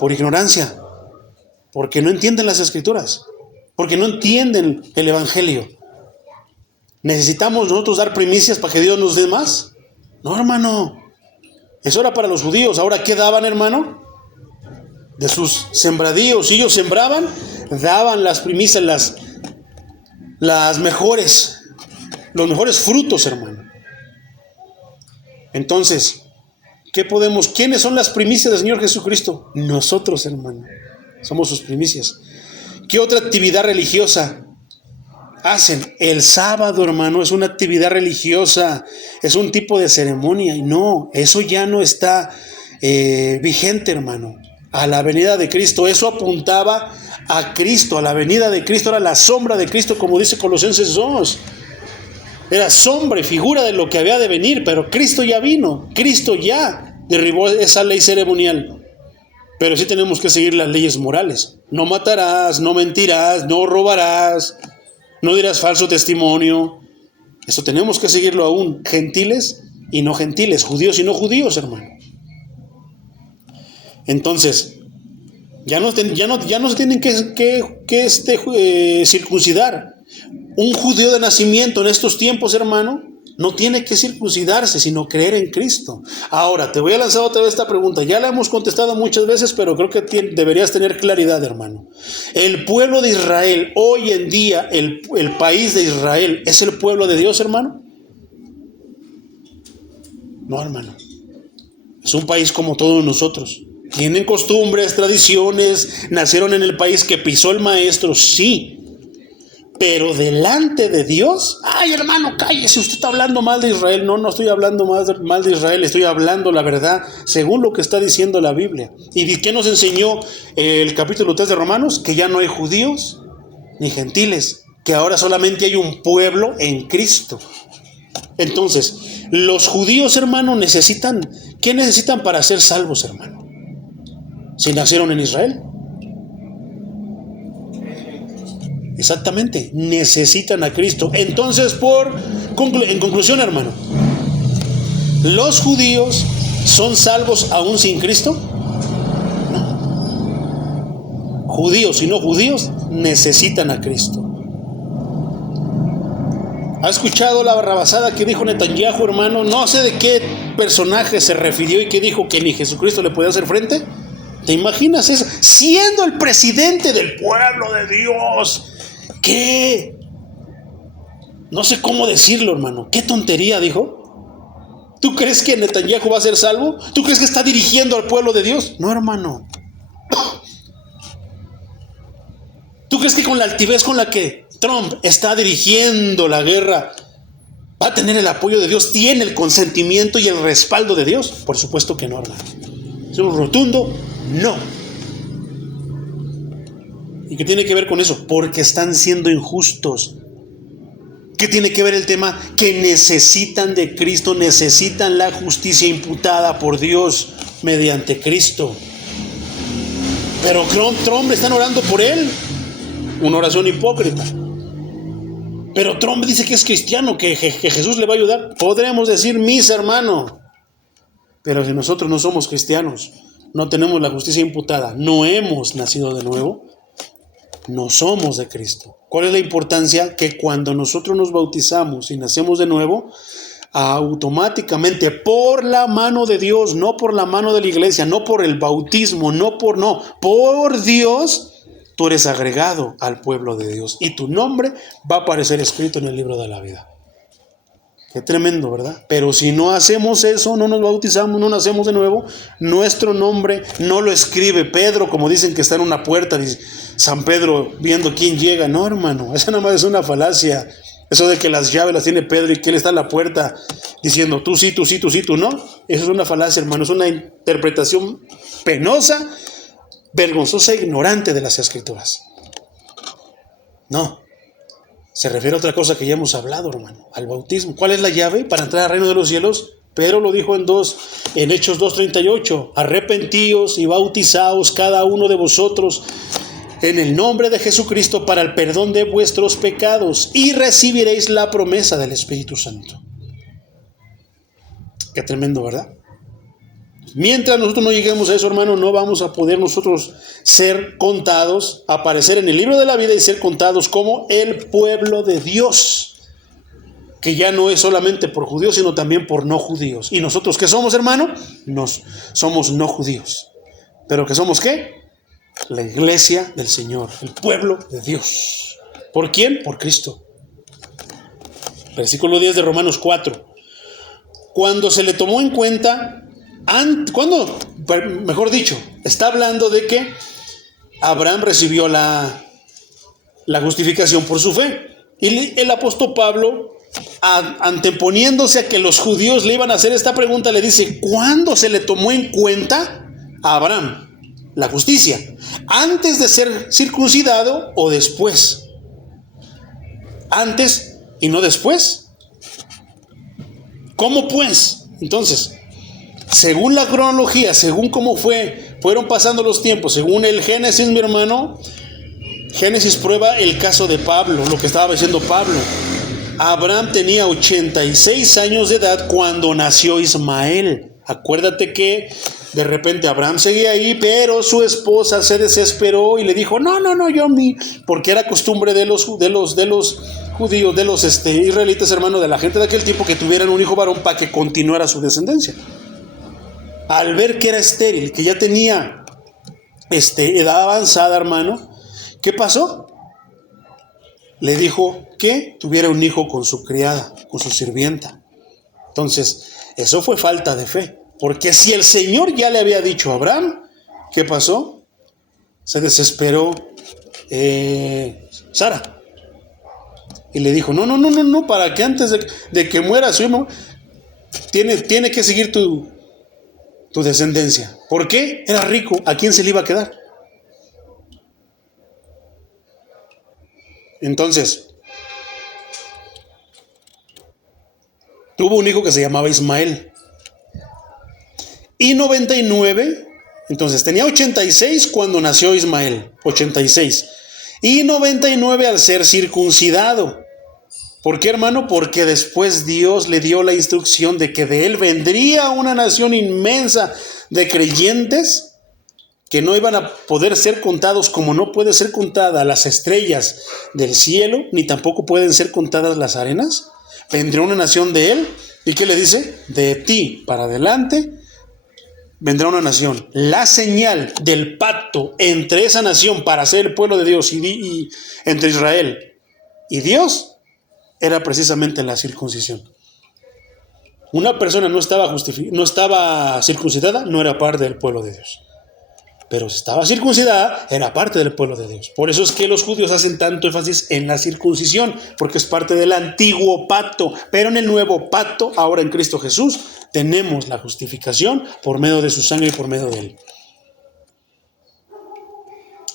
Por ignorancia, porque no entienden las escrituras, porque no entienden el evangelio. ¿Necesitamos nosotros dar primicias para que Dios nos dé más? No, hermano, eso era para los judíos. Ahora, ¿qué daban, hermano? De sus sembradíos. Si ellos sembraban, daban las primicias, las mejores, los mejores frutos, hermano. Entonces, ¿quiénes son las primicias del Señor Jesucristo? Nosotros, hermano, somos sus primicias. ¿Qué otra actividad religiosa hacen? El sábado, hermano, es una actividad religiosa, es un tipo de ceremonia. Y no, eso ya no está vigente, hermano. A la venida de Cristo, eso apuntaba a Cristo, a la venida de Cristo, era la sombra de Cristo, como dice Colosenses 2. Era sombra y figura de lo que había de venir, pero Cristo ya vino, Cristo ya derribó esa ley ceremonial. Pero sí tenemos que seguir las leyes morales. No matarás, no mentirás, no robarás, no dirás falso testimonio. Eso tenemos que seguirlo aún, gentiles y no gentiles, judíos y no judíos, hermano. Entonces, ya no se tienen que circuncidar. Un judío de nacimiento en estos tiempos, hermano, no tiene que circuncidarse, sino creer en Cristo. Ahora, te voy a lanzar otra vez esta pregunta. Ya la hemos contestado muchas veces, pero creo que deberías tener claridad, hermano. El pueblo de Israel, hoy en día, el país de Israel, ¿es el pueblo de Dios, hermano? No, hermano. Es un país como todos nosotros. Tienen costumbres, tradiciones, nacieron en el país que pisó el maestro, sí. Pero delante de Dios, ay, hermano, cállese, usted está hablando mal de Israel. No estoy hablando mal de Israel, estoy hablando la verdad según lo que está diciendo la Biblia. ¿Y qué nos enseñó el capítulo 3 de Romanos? Que ya no hay judíos ni gentiles, que ahora solamente hay un pueblo en Cristo. Entonces, los judíos, hermano, ¿qué necesitan para ser salvos, hermano? Si nacieron en Israel. Exactamente, necesitan a Cristo. Entonces, en conclusión, hermano, ¿los judíos son salvos aún sin Cristo? No. Judíos y no judíos necesitan a Cristo. ¿Ha escuchado la barrabasada que dijo Netanyahu, hermano? No sé de qué personaje se refirió y que dijo que ni Jesucristo le podía hacer frente. ¿Te imaginas eso? Siendo el presidente del pueblo de Dios. ¿Qué? No sé cómo decirlo, hermano. ¿Qué tontería dijo? ¿Tú crees que Netanyahu va a ser salvo? ¿Tú crees que está dirigiendo al pueblo de Dios? No, hermano. ¿Tú crees que con la altivez con la que Trump está dirigiendo la guerra va a tener el apoyo de Dios? ¿Tiene el consentimiento y el respaldo de Dios? Por supuesto que no, hermano. Es un rotundo no. ¿Y qué tiene que ver con eso? Porque están siendo injustos. ¿Qué tiene que ver el tema? Que necesitan de Cristo, necesitan la justicia imputada por Dios mediante Cristo. Pero Trump están orando por él. Una oración hipócrita. Pero Trump dice que es cristiano, que Jesús le va a ayudar. Podremos decir misa, hermano. Pero si nosotros no somos cristianos, no tenemos la justicia imputada, no hemos nacido de nuevo, no somos de Cristo. ¿Cuál es la importancia? Que cuando nosotros nos bautizamos y nacemos de nuevo, automáticamente por la mano de Dios, no por la mano de la iglesia, no por el bautismo, por Dios, tú eres agregado al pueblo de Dios y tu nombre va a aparecer escrito en el libro de la vida. Qué tremendo, ¿verdad? Pero si no hacemos eso, no nos bautizamos, no nacemos de nuevo, nuestro nombre no lo escribe Pedro, como dicen que está en una puerta, dice San Pedro viendo quién llega. No, hermano, esa nada más es una falacia. Eso de que las llaves las tiene Pedro y que él está en la puerta diciendo tú sí, tú sí, tú sí, tú no. Eso es una falacia, hermano, es una interpretación penosa, vergonzosa e ignorante de las Escrituras. No. Se refiere a otra cosa que ya hemos hablado, hermano, al bautismo. ¿Cuál es la llave para entrar al reino de los cielos? Pedro lo dijo en Hechos 2:38. Arrepentíos y bautizaos cada uno de vosotros en el nombre de Jesucristo para el perdón de vuestros pecados y recibiréis la promesa del Espíritu Santo. Qué tremendo, ¿verdad? Mientras nosotros no lleguemos a eso, hermano, no vamos a poder nosotros ser contados, aparecer en el libro de la vida y ser contados como el pueblo de Dios, que ya no es solamente por judíos, sino también por no judíos. ¿Y nosotros qué somos, hermano? Somos no judíos. ¿Pero qué somos qué? La iglesia del Señor, el pueblo de Dios. ¿Por quién? Por Cristo. Versículo 10 de Romanos 4. Cuando se le tomó en cuenta... Mejor dicho, está hablando de que Abraham recibió la justificación por su fe. Y el apóstol Pablo, anteponiéndose a que los judíos le iban a hacer esta pregunta, le dice, ¿cuándo se le tomó en cuenta a Abraham la justicia? ¿Antes de ser circuncidado o después? ¿Antes y no después? ¿Cómo pues? Entonces, según la cronología, según cómo fueron pasando los tiempos, según el Génesis, mi hermano, Génesis prueba el caso de Pablo, lo que estaba diciendo Pablo. Abraham tenía 86 años de edad cuando nació Ismael. Acuérdate que de repente Abraham seguía ahí, pero su esposa se desesperó y le dijo, no, porque era costumbre de los judíos, de los israelitas, hermano, de la gente de aquel tiempo, que tuvieran un hijo varón para que continuara su descendencia. Al ver que era estéril, que ya tenía edad avanzada, hermano, ¿qué pasó? Le dijo que tuviera un hijo con su criada, con su sirvienta. Entonces, eso fue falta de fe. Porque si el Señor ya le había dicho a Abraham, ¿qué pasó? Se desesperó Sara. Y le dijo, no, para que antes de que muera su hijo, tiene que seguir tu descendencia. ¿Por qué? Era rico. ¿A quién se le iba a quedar? Entonces, tuvo un hijo que se llamaba Ismael. Y 99, entonces tenía 86 cuando nació Ismael, 86. Y 99 al ser circuncidado. ¿Por qué, hermano? Porque después Dios le dio la instrucción de que de él vendría una nación inmensa de creyentes que no iban a poder ser contados, como no puede ser contada las estrellas del cielo, ni tampoco pueden ser contadas las arenas. Vendrá una nación de él. ¿Y qué le dice? De ti para adelante vendrá una nación. La señal del pacto entre esa nación para ser el pueblo de Dios y entre Israel y Dios era precisamente la circuncisión. Una persona no estaba circuncidada, no era parte del pueblo de Dios. Pero si estaba circuncidada, era parte del pueblo de Dios. Por eso es que los judíos hacen tanto énfasis en la circuncisión, porque es parte del antiguo pacto. Pero en el nuevo pacto, ahora en Cristo Jesús, tenemos la justificación por medio de su sangre y por medio de él.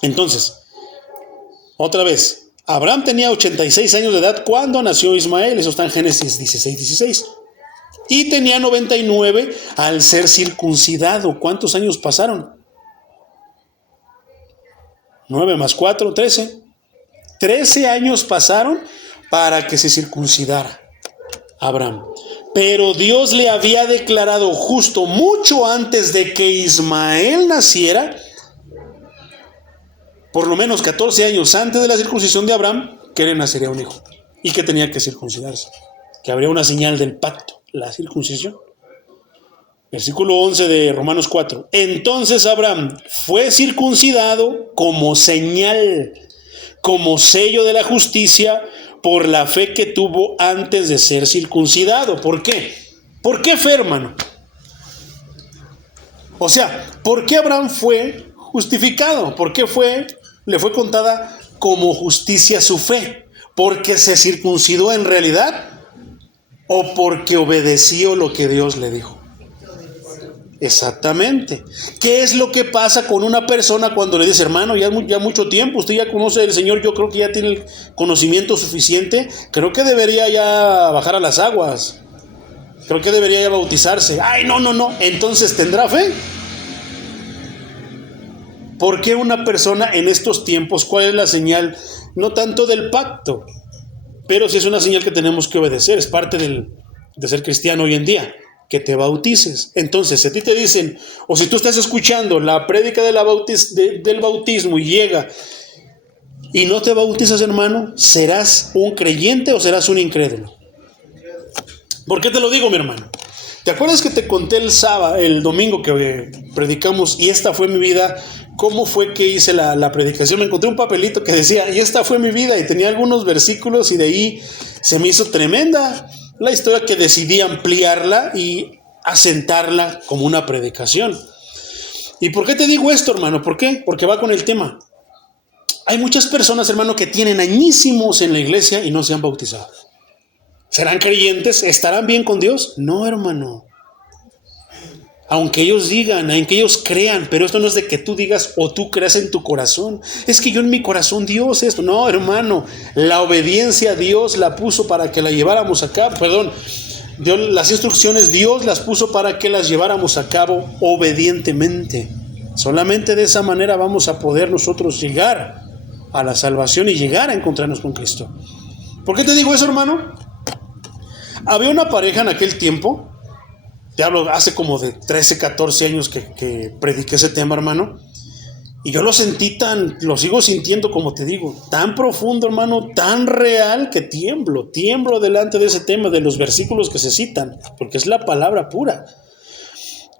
Entonces, otra vez, Abraham tenía 86 años de edad cuando nació Ismael. Eso está en Génesis 16. Y tenía 99 al ser circuncidado. ¿Cuántos años pasaron? 9 más 4, 13. 13 años pasaron para que se circuncidara Abraham. Pero Dios le había declarado justo mucho antes de que Ismael naciera, por lo menos 14 años antes de la circuncisión de Abraham, que le nacería un hijo y que tenía que circuncidarse, que habría una señal del pacto, la circuncisión. Versículo 11 de Romanos 4. Entonces Abraham fue circuncidado como señal, como sello de la justicia, por la fe que tuvo antes de ser circuncidado. ¿Por qué? ¿Por qué fe, hermano? O sea, ¿por qué Abraham fue justificado? ¿Por qué le fue contada como justicia su fe? ¿Porque se circuncidó en realidad o porque obedeció lo que Dios le dijo? Exactamente. ¿Qué es lo que pasa con una persona cuando le dice, hermano, ya mucho tiempo, usted ya conoce al Señor, yo creo que ya tiene el conocimiento suficiente, creo que debería ya bajar a las aguas, creo que debería ya bautizarse? Ay, no, entonces ¿tendrá fe? ¿Por qué una persona en estos tiempos, cuál es la señal? No tanto del pacto, pero sí es una señal que tenemos que obedecer, es parte de ser cristiano hoy en día, que te bautices. Entonces, si a ti te dicen, o si tú estás escuchando la prédica del bautismo y llega y no te bautizas, hermano, ¿serás un creyente o serás un incrédulo? ¿Por qué te lo digo, mi hermano? ¿Te acuerdas que te conté el domingo que predicamos y esta fue mi vida? ¿Cómo fue que hice la predicación? Me encontré un papelito que decía, y esta fue mi vida, y tenía algunos versículos y de ahí se me hizo tremenda la historia que decidí ampliarla y asentarla como una predicación. ¿Y por qué te digo esto, hermano? ¿Por qué? Porque va con el tema. Hay muchas personas, hermano, que tienen añísimos en la iglesia y no se han bautizado. ¿Serán creyentes? ¿Estarán bien con Dios? No, hermano. Aunque ellos digan, aunque ellos crean, pero esto no es de que tú digas o tú creas en tu corazón. Es que yo en mi corazón Dios esto. No, hermano, la obediencia a Dios la puso para que la lleváramos a cabo. Las instrucciones Dios las puso para que las lleváramos a cabo obedientemente. Solamente de esa manera vamos a poder nosotros llegar a la salvación y llegar a encontrarnos con Cristo. ¿Por qué te digo eso, hermano? Había una pareja en aquel tiempo. Te hablo hace como de 13, 14 años que prediqué ese tema, hermano. Y yo lo sentí lo sigo sintiendo, como te digo, tan profundo, hermano, tan real, que tiemblo delante de ese tema, de los versículos que se citan, porque es la palabra pura.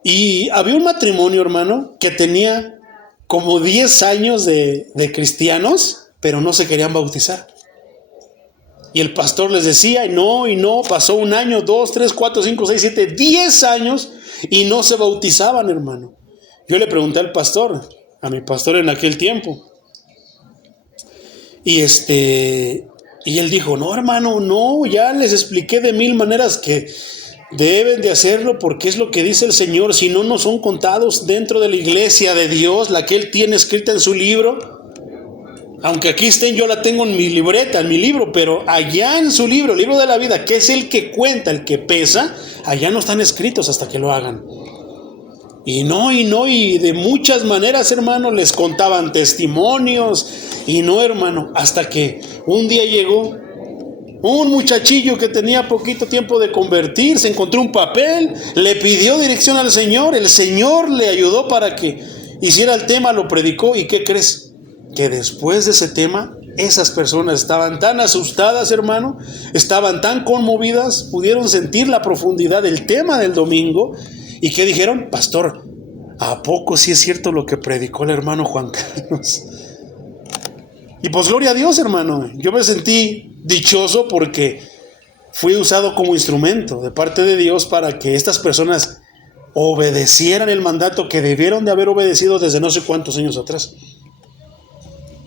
Y había un matrimonio, hermano, que tenía como 10 años de cristianos, pero no se querían bautizar. Y el pastor les decía, y no, pasó 1 año, 2, 3, 4, 5, 6, 7, 10 años, y no se bautizaban, hermano. Yo le pregunté al pastor, a mi pastor en aquel tiempo, y él dijo, no, hermano, no, ya les expliqué de 1000 maneras que deben de hacerlo porque es lo que dice el Señor, si no, no son contados dentro de la iglesia de Dios, la que Él tiene escrita en su libro. Aunque aquí estén, yo la tengo en mi libreta, en mi libro, pero allá en su libro, el libro de la vida, que es el que cuenta, el que pesa, allá no están escritos hasta que lo hagan. Y de muchas maneras, hermano, les contaban testimonios, y no, hermano, hasta que un día llegó un muchachillo que tenía poquito tiempo de convertirse, encontró un papel, le pidió dirección al Señor, el Señor le ayudó para que hiciera el tema, lo predicó, ¿y qué crees? Que después de ese tema, esas personas estaban tan asustadas, hermano, estaban tan conmovidas, pudieron sentir la profundidad del tema del domingo, y ¿qué dijeron? Pastor, ¿a poco sí es cierto lo que predicó el hermano Juan Carlos? Y pues gloria a Dios, hermano, yo me sentí dichoso porque fui usado como instrumento de parte de Dios para que estas personas obedecieran el mandato que debieron de haber obedecido desde no sé cuántos años atrás.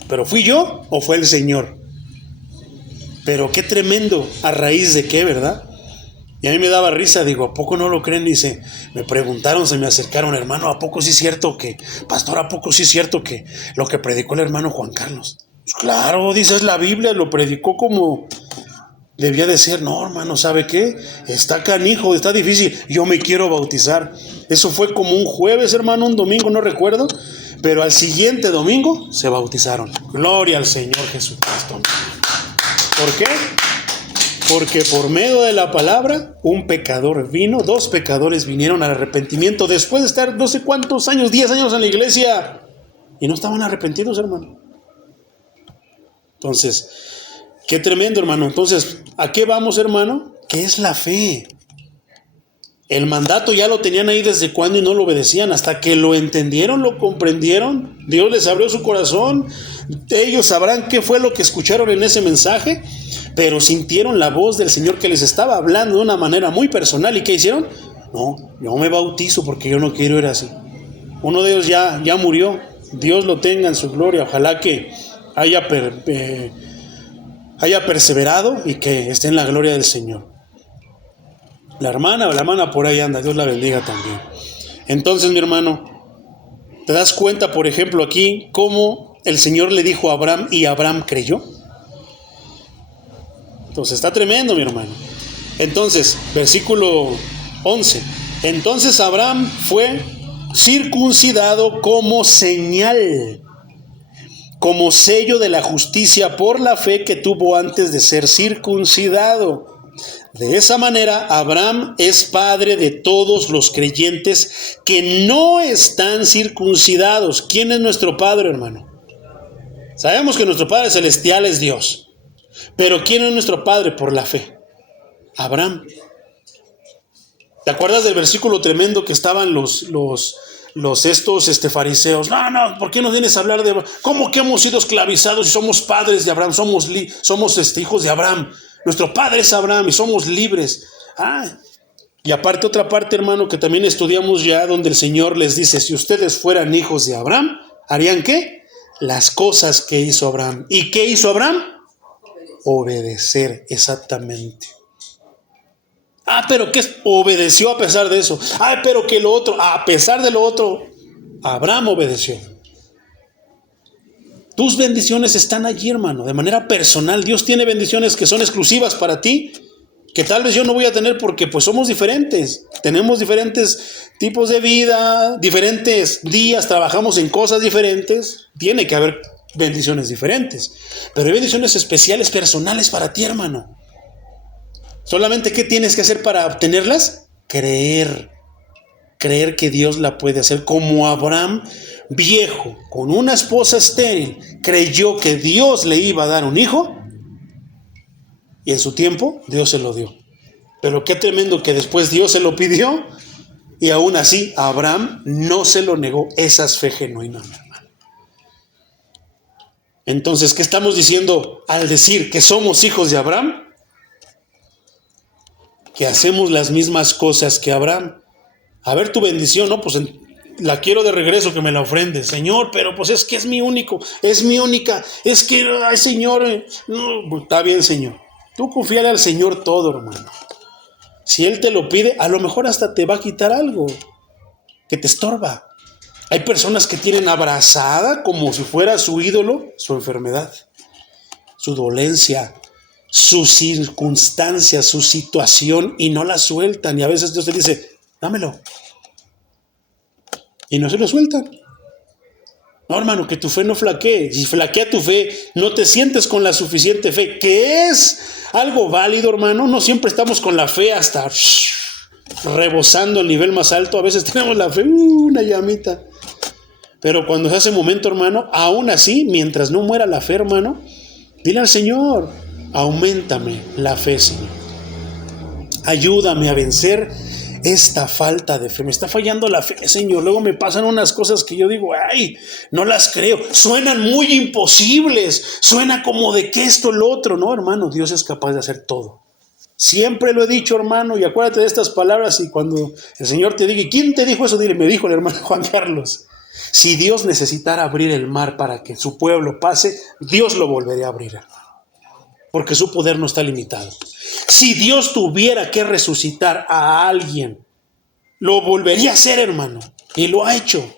¿Pero fui yo o fue el Señor? Pero qué tremendo, ¿a raíz de qué, verdad? Y a mí me daba risa, digo, ¿a poco no lo creen? Dice, me preguntaron, se me acercaron, hermano, ¿a poco sí es cierto que, pastor, ¿a poco sí es cierto que lo que predicó el hermano Juan Carlos? Pues claro, dice, es la Biblia, lo predicó como debía de ser. No, hermano, ¿sabe qué? Está canijo, está difícil, yo me quiero bautizar. Eso fue como un jueves, hermano, un domingo, no recuerdo, pero al siguiente domingo se bautizaron. Gloria al Señor Jesucristo. ¿Por qué? Porque por medio de la palabra, un pecador vino, 2 pecadores vinieron al arrepentimiento después de estar no sé cuántos años, 10 años en la iglesia, y no estaban arrepentidos, hermano. Entonces, qué tremendo, hermano. Entonces, ¿a qué vamos, hermano? ¿Qué es la fe? El mandato ya lo tenían ahí desde cuando y no lo obedecían. Hasta que lo entendieron, lo comprendieron. Dios les abrió su corazón. Ellos sabrán qué fue lo que escucharon en ese mensaje, pero sintieron la voz del Señor que les estaba hablando de una manera muy personal. ¿Y qué hicieron? No, yo me bautizo porque yo no quiero ir así. Uno de ellos ya murió. Dios lo tenga en su gloria. Ojalá que haya perseverado y que esté en la gloria del Señor. La hermana por ahí anda, Dios la bendiga también. Entonces, mi hermano, ¿te das cuenta, por ejemplo, aquí cómo el Señor le dijo a Abraham y Abraham creyó? Entonces, está tremendo, mi hermano. Entonces, versículo 11. Entonces Abraham fue circuncidado como señal, como sello de la justicia por la fe que tuvo antes de ser circuncidado. De esa manera, Abraham es padre de todos los creyentes que no están circuncidados. ¿Quién es nuestro padre, hermano? Sabemos que nuestro Padre Celestial es Dios. Pero ¿quién es nuestro padre por la fe? Abraham. ¿Te acuerdas del versículo tremendo que estaban los fariseos? No, ¿por qué nos vienes a hablar de Abraham? ¿Cómo que hemos sido esclavizados y somos padres de Abraham? Somos hijos de Abraham. Nuestro padre es Abraham y somos libres. Y aparte otra parte, hermano, que también estudiamos ya, donde el Señor les dice, si ustedes fueran hijos de Abraham, ¿harían qué? Las cosas que hizo Abraham. ¿Y qué hizo Abraham? Obedecer, exactamente. Pero ¿qué es? Obedeció a pesar de eso. Pero que lo otro, a pesar de lo otro, Abraham obedeció. Tus bendiciones están allí, hermano, de manera personal. Dios tiene bendiciones que son exclusivas para ti, que tal vez yo no voy a tener porque pues somos diferentes. Tenemos diferentes tipos de vida, diferentes días, trabajamos en cosas diferentes. Tiene que haber bendiciones diferentes. Pero hay bendiciones especiales, personales para ti, hermano. Solamente, ¿qué tienes que hacer para obtenerlas? Creer creer que Dios la puede hacer. Como Abraham, viejo, con una esposa estéril, creyó que Dios le iba a dar un hijo, y en su tiempo Dios se lo dio. Pero qué tremendo que después Dios se lo pidió, y aún así Abraham no se lo negó. Esa es fe genuina, mi hermano. Entonces, ¿qué estamos diciendo al decir que somos hijos de Abraham? Que hacemos las mismas cosas que Abraham. A ver tu bendición, ¿no? Pues la quiero de regreso, que me la ofrendes. Señor, pero pues es que es mi único, es mi única, es que, ay, Señor, no, está bien, Señor. Tú confíale al Señor todo, hermano. Si Él te lo pide, a lo mejor hasta te va a quitar algo que te estorba. Hay personas que tienen abrazada como si fuera su ídolo, su enfermedad, su dolencia, su circunstancia, su situación, y no la sueltan. Y a veces Dios te dice, dámelo. Y no se lo sueltan. No, hermano, que tu fe no flaquee. Si flaquea tu fe, no te sientes con la suficiente fe, que es algo válido, hermano. No siempre estamos con la fe hasta rebosando el nivel más alto. A veces tenemos la fe, una llamita. Pero cuando se hace momento, hermano, aún así, mientras no muera la fe, hermano, dile al Señor, auméntame la fe, Señor. Ayúdame a vencer esta falta de fe. Me está fallando la fe, Señor. Luego me pasan unas cosas que yo digo, ay, no las creo. Suenan muy imposibles. Suena como de que esto, lo otro. No, hermano, Dios es capaz de hacer todo. Siempre lo he dicho, hermano, y acuérdate de estas palabras. Y cuando el Señor te diga, ¿y quién te dijo eso? Dile, me dijo el hermano Juan Carlos. Si Dios necesitara abrir el mar para que su pueblo pase, Dios lo volvería a abrir, porque su poder no está limitado. Si Dios tuviera que resucitar a alguien, lo volvería a hacer, hermano, y lo ha hecho.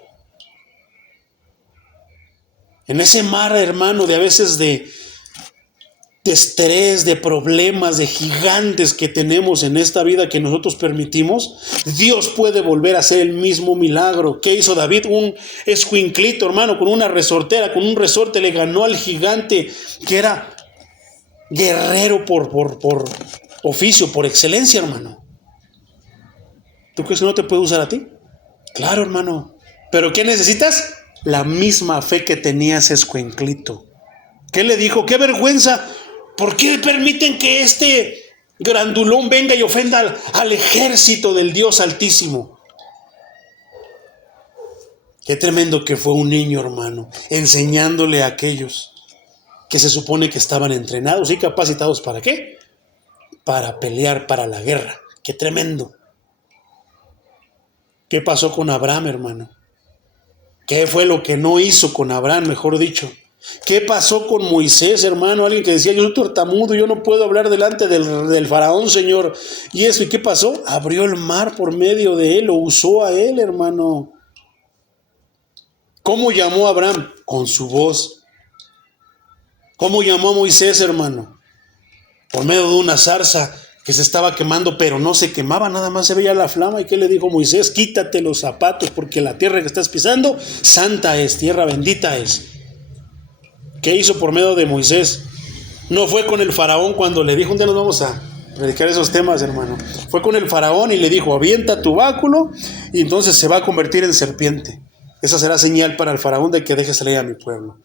En ese mar, hermano, de a veces de estrés, de problemas, de gigantes que tenemos en esta vida que nosotros permitimos, Dios puede volver a hacer el mismo milagro. ¿Qué hizo David? Un escuinclito, hermano, con una resortera, con un resorte le ganó al gigante que era guerrero por oficio, por excelencia, hermano. ¿Tú crees que no te puede usar a ti? Claro, hermano. ¿Pero qué necesitas? La misma fe que tenía ese escuinclito. ¿Qué le dijo? ¡Qué vergüenza! ¿Por qué permiten que este grandulón venga y ofenda al ejército del Dios Altísimo? Qué tremendo que fue un niño, hermano, enseñándole a aquellos que se supone que estaban entrenados y capacitados ¿para qué? Para pelear, para la guerra. Qué tremendo. ¿Qué pasó con Abraham, hermano? ¿Qué fue lo que no hizo con Abraham, mejor dicho? ¿Qué pasó con Moisés, hermano? Alguien que decía, yo soy tartamudo, yo no puedo hablar delante del faraón, Señor. ¿Y eso? ¿Y qué pasó? Abrió el mar por medio de él, lo usó a él, hermano. ¿Cómo llamó a Abraham? Con su voz. ¿Cómo llamó a Moisés, hermano? Por medio de una zarza que se estaba quemando, pero no se quemaba, nada más se veía la flama. ¿Y qué le dijo Moisés? Quítate los zapatos, porque la tierra que estás pisando, santa es, tierra bendita es. ¿Qué hizo por medio de Moisés? No fue con el faraón cuando le dijo, un día nos vamos a predicar esos temas, hermano. Fue con el faraón y le dijo, avienta tu báculo y entonces se va a convertir en serpiente. Esa será señal para el faraón de que deje salir a mi pueblo.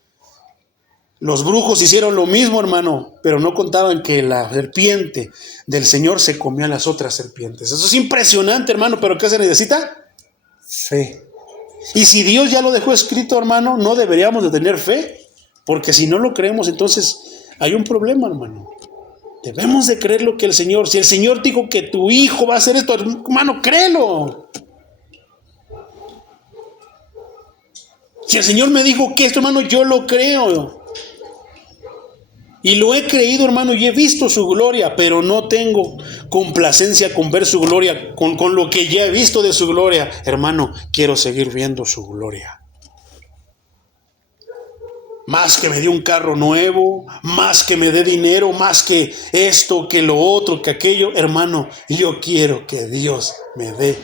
Los brujos hicieron lo mismo, hermano, pero no contaban que la serpiente del Señor se comió a las otras serpientes. Eso es impresionante, hermano, pero ¿qué se necesita? Fe. Y si Dios ya lo dejó escrito, hermano, no deberíamos de tener fe. Porque si no lo creemos, entonces hay un problema, hermano. Debemos de creer lo que el Señor. Si el Señor dijo que tu hijo va a hacer esto, hermano, créelo. Si el Señor me dijo que esto, hermano, yo lo creo. Y lo he creído, hermano, y he visto su gloria, pero no tengo complacencia con ver su gloria, con lo que ya he visto de su gloria. Hermano, quiero seguir viendo su gloria. Más que me dé un carro nuevo, más que me dé dinero, más que esto, que lo otro, que aquello. Hermano, yo quiero que Dios me dé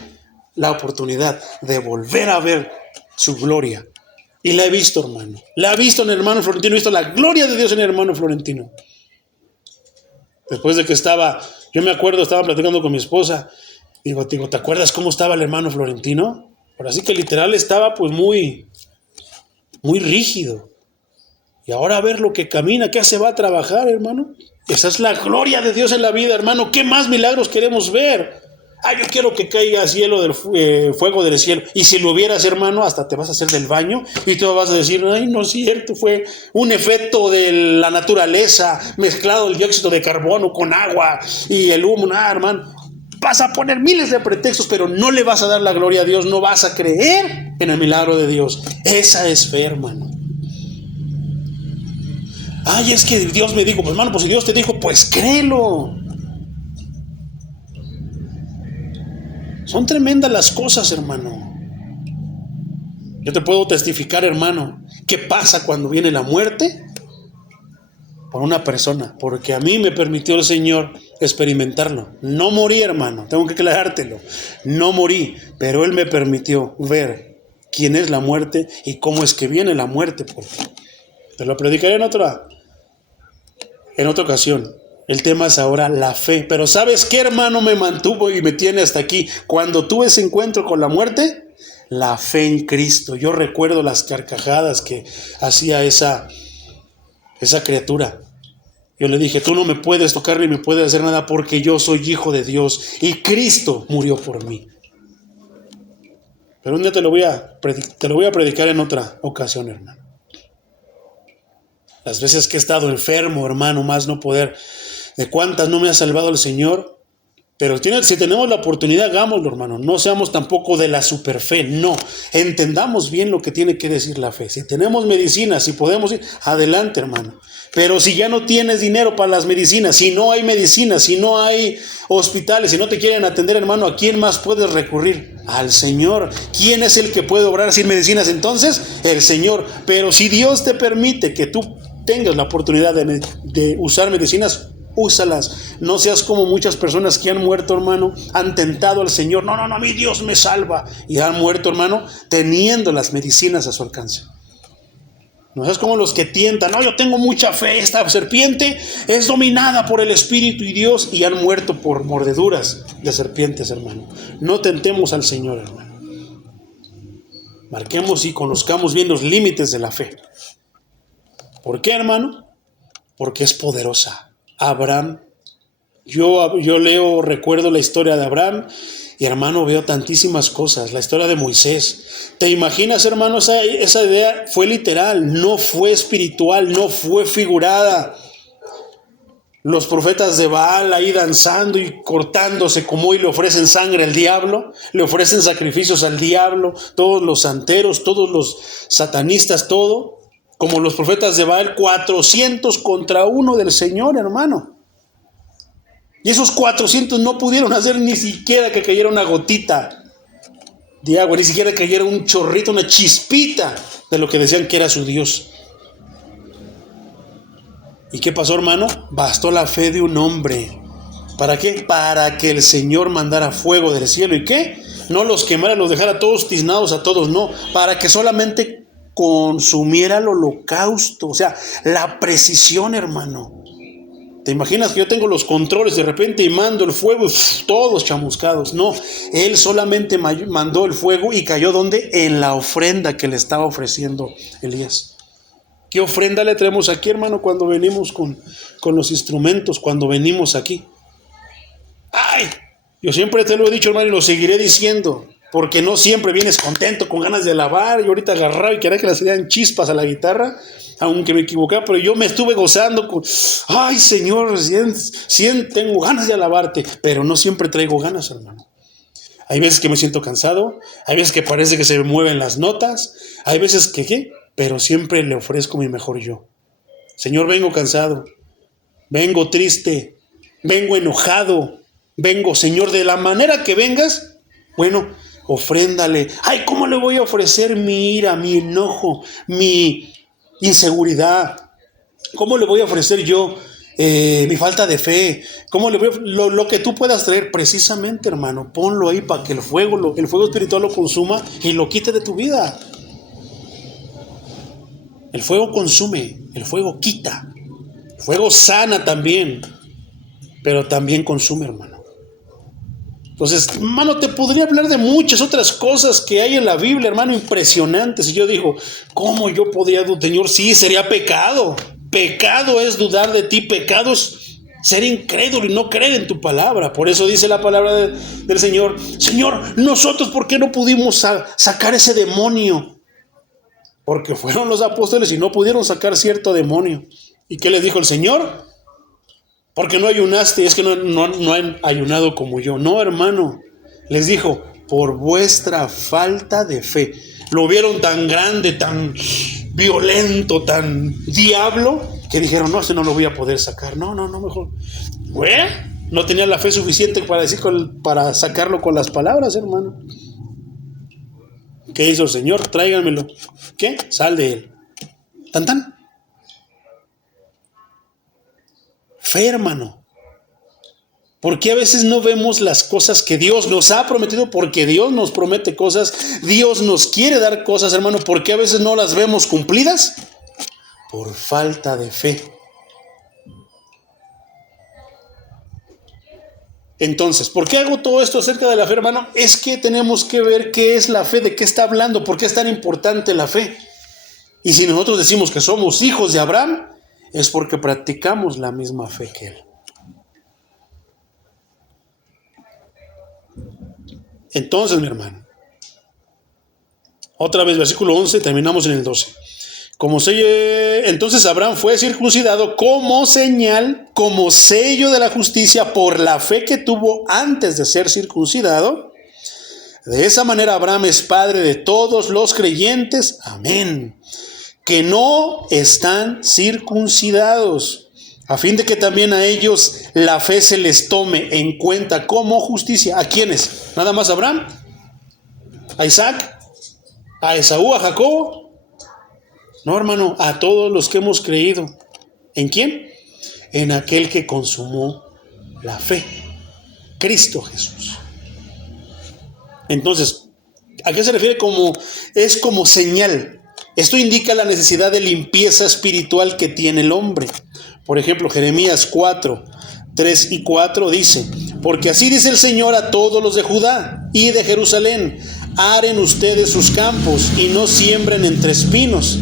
la oportunidad de volver a ver su gloria. Y la he visto, hermano. La he visto en el hermano Florentino. He visto la gloria de Dios en el hermano Florentino. Después de que yo me acuerdo, estaba platicando con mi esposa. Digo, ¿te acuerdas cómo estaba el hermano Florentino? Ahora sí que literal estaba pues muy rígido. Y ahora a ver lo que camina, ¿qué se va a trabajar, hermano? Esa es la gloria de Dios en la vida, hermano. ¿Qué más milagros queremos ver? Yo quiero que caiga cielo del fuego del cielo. Y si lo vieras, hermano, hasta te vas a hacer del baño y tú vas a decir, ay, no es cierto, fue un efecto de la naturaleza, mezclado el dióxido de carbono con agua y el humo. Nada, hermano. Vas a poner miles de pretextos, pero no le vas a dar la gloria a Dios, no vas a creer en el milagro de Dios. Esa es fe, hermano. Es que Dios me dijo, pues hermano, pues si Dios te dijo, pues créelo. Son tremendas las cosas, hermano. Yo te puedo testificar, hermano, qué pasa cuando viene la muerte por una persona, porque a mí me permitió el Señor experimentarlo. No morí, hermano, tengo que aclarártelo. No morí, pero Él me permitió ver quién es la muerte y cómo es que viene la muerte. Te lo predicaré en otra ocasión. El tema es ahora la fe. Pero ¿sabes qué, hermano, me mantuvo y me tiene hasta aquí? Cuando tuve ese encuentro con la muerte, la fe en Cristo. Yo recuerdo las carcajadas que hacía esa criatura. Yo le dije, tú no me puedes tocar ni me puedes hacer nada porque yo soy hijo de Dios y Cristo murió por mí. Pero un día te lo voy a predicar en otra ocasión, hermano. Las veces que he estado enfermo, hermano, más no poder. ¿De cuántas no me ha salvado el Señor? Pero si tenemos la oportunidad, hagámoslo, hermano. No seamos tampoco de la superfe, no. Entendamos bien lo que tiene que decir la fe. Si tenemos medicinas, si podemos ir, adelante, hermano. Pero si ya no tienes dinero para las medicinas, si no hay medicinas, si no hay hospitales, si no te quieren atender, hermano, ¿a quién más puedes recurrir? Al Señor. ¿Quién es el que puede obrar sin medicinas? Entonces, el Señor. Pero si Dios te permite que tú tengas la oportunidad de usar medicinas, úsalas. No seas como muchas personas que han muerto, hermano, han tentado al Señor. No, a mí Dios me salva. Y han muerto, hermano, teniendo las medicinas a su alcance. No seas como los que tientan. No, yo tengo mucha fe. Esta serpiente es dominada por el Espíritu y Dios, y han muerto por mordeduras de serpientes, hermano. No tentemos al Señor, hermano. Marquemos y conozcamos bien los límites de la fe. ¿Por qué, hermano? Porque es poderosa. Abraham, yo recuerdo la historia de Abraham y, hermano, veo tantísimas cosas. La historia de Moisés. ¿Te imaginas, hermano? Esa idea fue literal, no fue espiritual, no fue figurada. Los profetas de Baal ahí danzando y cortándose como hoy le ofrecen sangre al diablo, le ofrecen sacrificios al diablo, todos los santeros, todos los satanistas, todo. Como los profetas de Baal, 400 contra 1 del Señor, hermano. Y esos 400 no pudieron hacer ni siquiera que cayera una gotita de agua, ni siquiera que cayera un chorrito, una chispita de lo que decían que era su Dios. ¿Y qué pasó, hermano? Bastó la fe de un hombre. ¿Para qué? Para que el Señor mandara fuego del cielo. ¿Y qué? No los quemara, los dejara todos tiznados a todos, no. Para que solamente consumiera el holocausto. O sea, la precisión, hermano. ¿Te imaginas que yo tengo los controles de repente y mando el fuego, todos chamuscados? No, Él solamente mandó el fuego y cayó ¿dónde? En la ofrenda que le estaba ofreciendo Elías. ¿Qué ofrenda le traemos aquí, hermano, cuando venimos con los instrumentos, cuando venimos aquí? Yo siempre te lo he dicho, hermano, y lo seguiré diciendo. Porque no siempre vienes contento, con ganas de alabar. Y ahorita agarraba y quería que le salieran chispas a la guitarra, aunque me equivocaba, pero yo me estuve gozando con, Señor, tengo ganas de alabarte, pero no siempre traigo ganas, hermano. Hay veces que me siento cansado, hay veces que parece que se me mueven las notas, hay veces que, ¿qué? Pero siempre le ofrezco mi mejor yo. Señor, vengo cansado, vengo triste, vengo enojado, vengo, Señor, de la manera que vengas, bueno, ofréndale. ¿Cómo le voy a ofrecer mi ira, mi enojo, mi inseguridad? ¿Cómo le voy a ofrecer yo mi falta de fe? ¿Cómo le voy a, lo que tú puedas traer? Precisamente, hermano, ponlo ahí para que el fuego espiritual lo consuma y lo quite de tu vida. El fuego consume, el fuego quita, el fuego sana también, pero también consume, hermano. Entonces, hermano, te podría hablar de muchas otras cosas que hay en la Biblia, hermano, impresionantes. Y yo digo, ¿cómo yo podría dudar? Señor, sí, sería pecado. Pecado es dudar de ti, pecado es ser incrédulo y no creer en tu palabra. Por eso dice la palabra del Señor, Señor, nosotros, ¿por qué no pudimos sacar ese demonio? Porque fueron los apóstoles y no pudieron sacar cierto demonio. ¿Y qué les dijo el Señor? Porque no ayunaste, es que no han ayunado como yo. No, hermano, les dijo, por vuestra falta de fe. Lo vieron tan grande, tan violento, tan diablo, que dijeron, no, este no lo voy a poder sacar. No, mejor. Bueno, no tenía la fe suficiente para sacarlo con las palabras, hermano. ¿Qué hizo el Señor? Tráiganmelo. ¿Qué? Sal de él. Tan tan. Fe, hermano. ¿Por qué a veces no vemos las cosas que Dios nos ha prometido? Porque Dios nos promete cosas, Dios nos quiere dar cosas, hermano. ¿Por qué a veces no las vemos cumplidas? Por falta de fe. Entonces, ¿por qué hago todo esto acerca de la fe, hermano? Es que tenemos que ver qué es la fe, de qué está hablando, por qué es tan importante la fe. Y si nosotros decimos que somos hijos de Abraham, es porque practicamos la misma fe que él. Entonces, mi hermano, otra vez, versículo 11, terminamos en el 12. Entonces Abraham fue circuncidado como señal, como sello de la justicia por la fe que tuvo antes de ser circuncidado. De esa manera Abraham es padre de todos los creyentes. Amén. Que no están circuncidados, a fin de que también a ellos la fe se les tome en cuenta como justicia. ¿A quiénes? ¿Nada más a Abraham? ¿A Isaac? ¿A Esaú? ¿A Jacobo? No, hermano, a todos los que hemos creído. ¿En quién? En aquel que consumó la fe, Cristo Jesús. Entonces, ¿a qué se refiere es como señal? Esto indica la necesidad de limpieza espiritual que tiene el hombre. Por ejemplo, Jeremías 4, 3 y 4 dice, porque así dice el Señor a todos los de Judá y de Jerusalén, aren ustedes sus campos y no siembren entre espinos.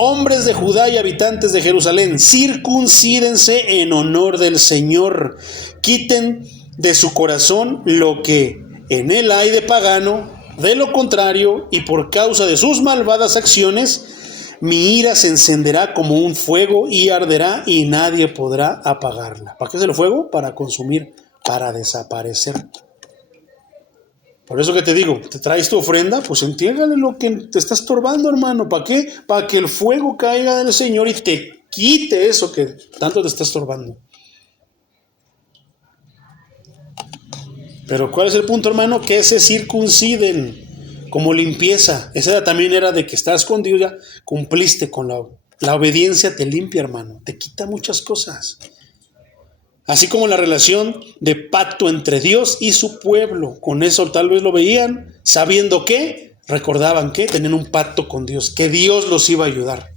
Hombres de Judá y habitantes de Jerusalén, circuncídense en honor del Señor. Quiten de su corazón lo que en él hay de pagano. De lo contrario, y por causa de sus malvadas acciones, mi ira se encenderá como un fuego y arderá y nadie podrá apagarla. ¿Para qué es el fuego? Para consumir, para desaparecer. Por eso que te digo, te traes tu ofrenda, pues entiérgale lo que te está estorbando, hermano. ¿Para qué? Para que el fuego caiga del Señor y te quite eso que tanto te está estorbando. Pero ¿cuál es el punto, hermano? Que se circunciden como limpieza. Esa también era de que estás con Dios, ya cumpliste con la obediencia, te limpia, hermano. Te quita muchas cosas. Así como la relación de pacto entre Dios y su pueblo. Con eso tal vez lo veían, sabiendo que, recordaban que tenían un pacto con Dios, que Dios los iba a ayudar.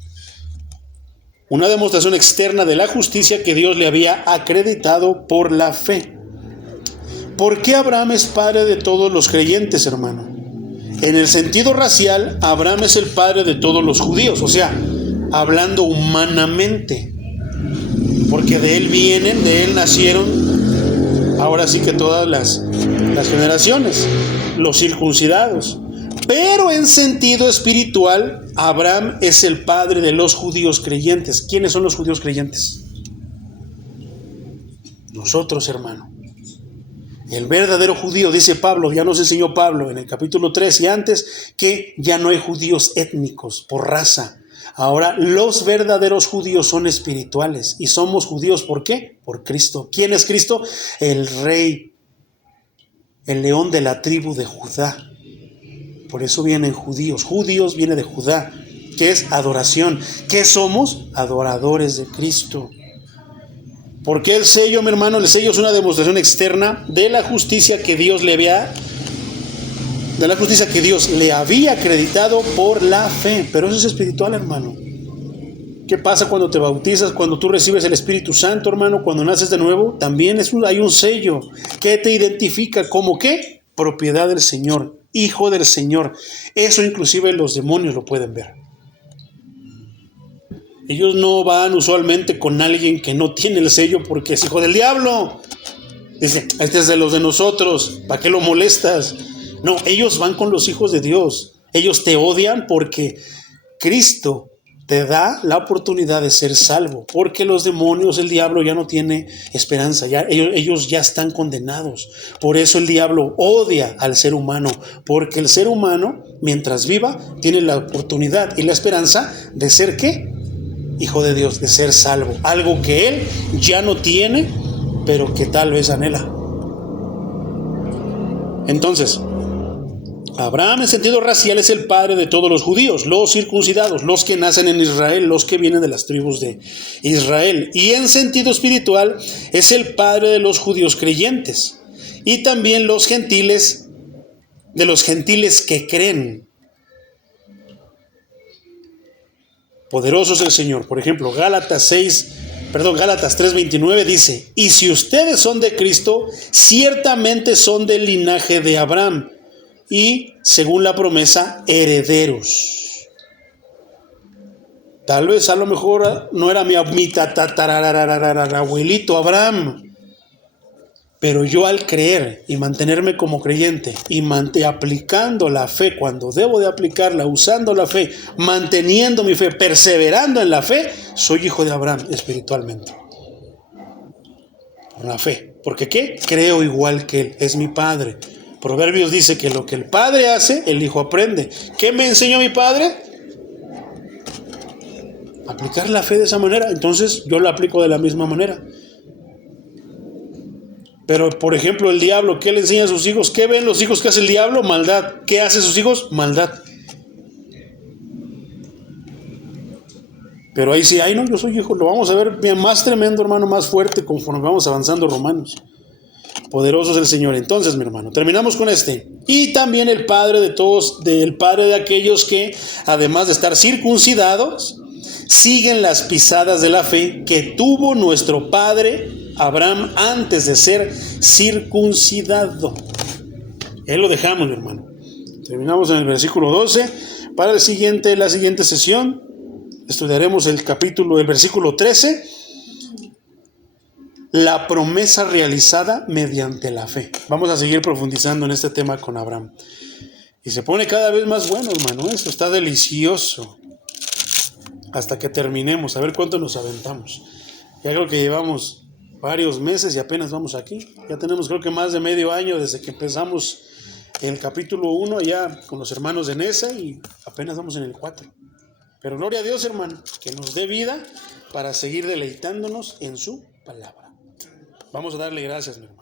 Una demostración externa de la justicia que Dios le había acreditado por la fe. ¿Por qué Abraham es padre de todos los creyentes, hermano? En el sentido racial, Abraham es el padre de todos los judíos, o sea, hablando humanamente. Porque de él vienen, de él nacieron, ahora sí que todas las generaciones, los circuncidados. Pero en sentido espiritual, Abraham es el padre de los judíos creyentes. ¿Quiénes son los judíos creyentes? Nosotros, hermano. El verdadero judío, dice Pablo, ya nos enseñó Pablo en el capítulo 3 y antes, que ya no hay judíos étnicos por raza. Ahora los verdaderos judíos son espirituales y somos judíos, ¿por qué? Por Cristo. ¿Quién es Cristo? El Rey, el león de la tribu de Judá. Por eso vienen judíos. Judíos viene de Judá, que es adoración. ¿Qué somos? Adoradores de Cristo. ¿Por qué el sello, mi hermano? El sello es una demostración externa de la justicia que Dios le había acreditado por la fe. Pero eso es espiritual, hermano. ¿Qué pasa cuando te bautizas? Cuando tú recibes el Espíritu Santo, hermano, cuando naces de nuevo, también hay un sello que te identifica como ¿qué? Propiedad del Señor, hijo del Señor. Eso inclusive los demonios lo pueden ver. Ellos no van usualmente con alguien que no tiene el sello porque es hijo del diablo. Dice, este es de los de nosotros, ¿para qué lo molestas? No, ellos van con los hijos de Dios. Ellos te odian porque Cristo te da la oportunidad de ser salvo, porque los demonios, el diablo ya no tiene esperanza, ellos ya están condenados. Por eso el diablo odia al ser humano, porque el ser humano, mientras viva, tiene la oportunidad y la esperanza de ser ¿qué? Hijo de Dios, de ser salvo. Algo que él ya no tiene, pero que tal vez anhela. Entonces, Abraham en sentido racial es el padre de todos los judíos, los circuncidados, los que nacen en Israel, los que vienen de las tribus de Israel. Y en sentido espiritual es el padre de los judíos creyentes y también los gentiles, de los gentiles que creen. Poderoso es el Señor. Por ejemplo, Gálatas 3:29 dice, y si ustedes son de Cristo, ciertamente son del linaje de Abraham y, según la promesa, herederos. Tal vez a lo mejor no era mi abuelito Abraham, pero yo al creer y mantenerme como creyente y aplicando la fe cuando debo de aplicarla, usando la fe, manteniendo mi fe, perseverando en la fe, soy hijo de Abraham espiritualmente. Por la fe. ¿Porque qué? Creo igual que él, es mi padre. Proverbios dice que lo que el padre hace, el hijo aprende. ¿Qué me enseñó mi padre? Aplicar la fe de esa manera. Entonces yo la aplico de la misma manera. Pero, por ejemplo, el diablo, ¿qué le enseña a sus hijos? ¿Qué ven los hijos que hace el diablo? Maldad. ¿Qué hace sus hijos? Maldad. Pero ahí sí, no, yo soy hijo. Lo vamos a ver más tremendo, hermano, más fuerte conforme vamos avanzando Romanos. Poderoso es el Señor. Entonces, mi hermano, terminamos con este. Y también el padre de todos, el padre de aquellos que, además de estar circuncidados, siguen las pisadas de la fe que tuvo nuestro padre Abraham antes de ser circuncidado. Ahí lo dejamos, mi hermano. Terminamos en el versículo 12. Para la siguiente sesión estudiaremos el versículo 13. La promesa realizada mediante la fe. Vamos a seguir profundizando en este tema con Abraham. Y se pone cada vez más bueno, hermano. Esto está delicioso. Hasta que terminemos. A ver cuánto nos aventamos. Ya creo que llevamos varios meses y apenas vamos aquí. Ya tenemos creo que más de medio año desde que empezamos el capítulo 1 allá con los hermanos de Nesa y apenas vamos en el 4. Pero gloria a Dios, hermano, que nos dé vida para seguir deleitándonos en su palabra. Vamos a darle gracias, mi hermano.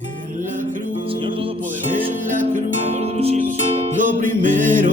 En la cruz, Señor Todopoderoso, en la cruz, Creador de los cielos y de la tierra, lo primero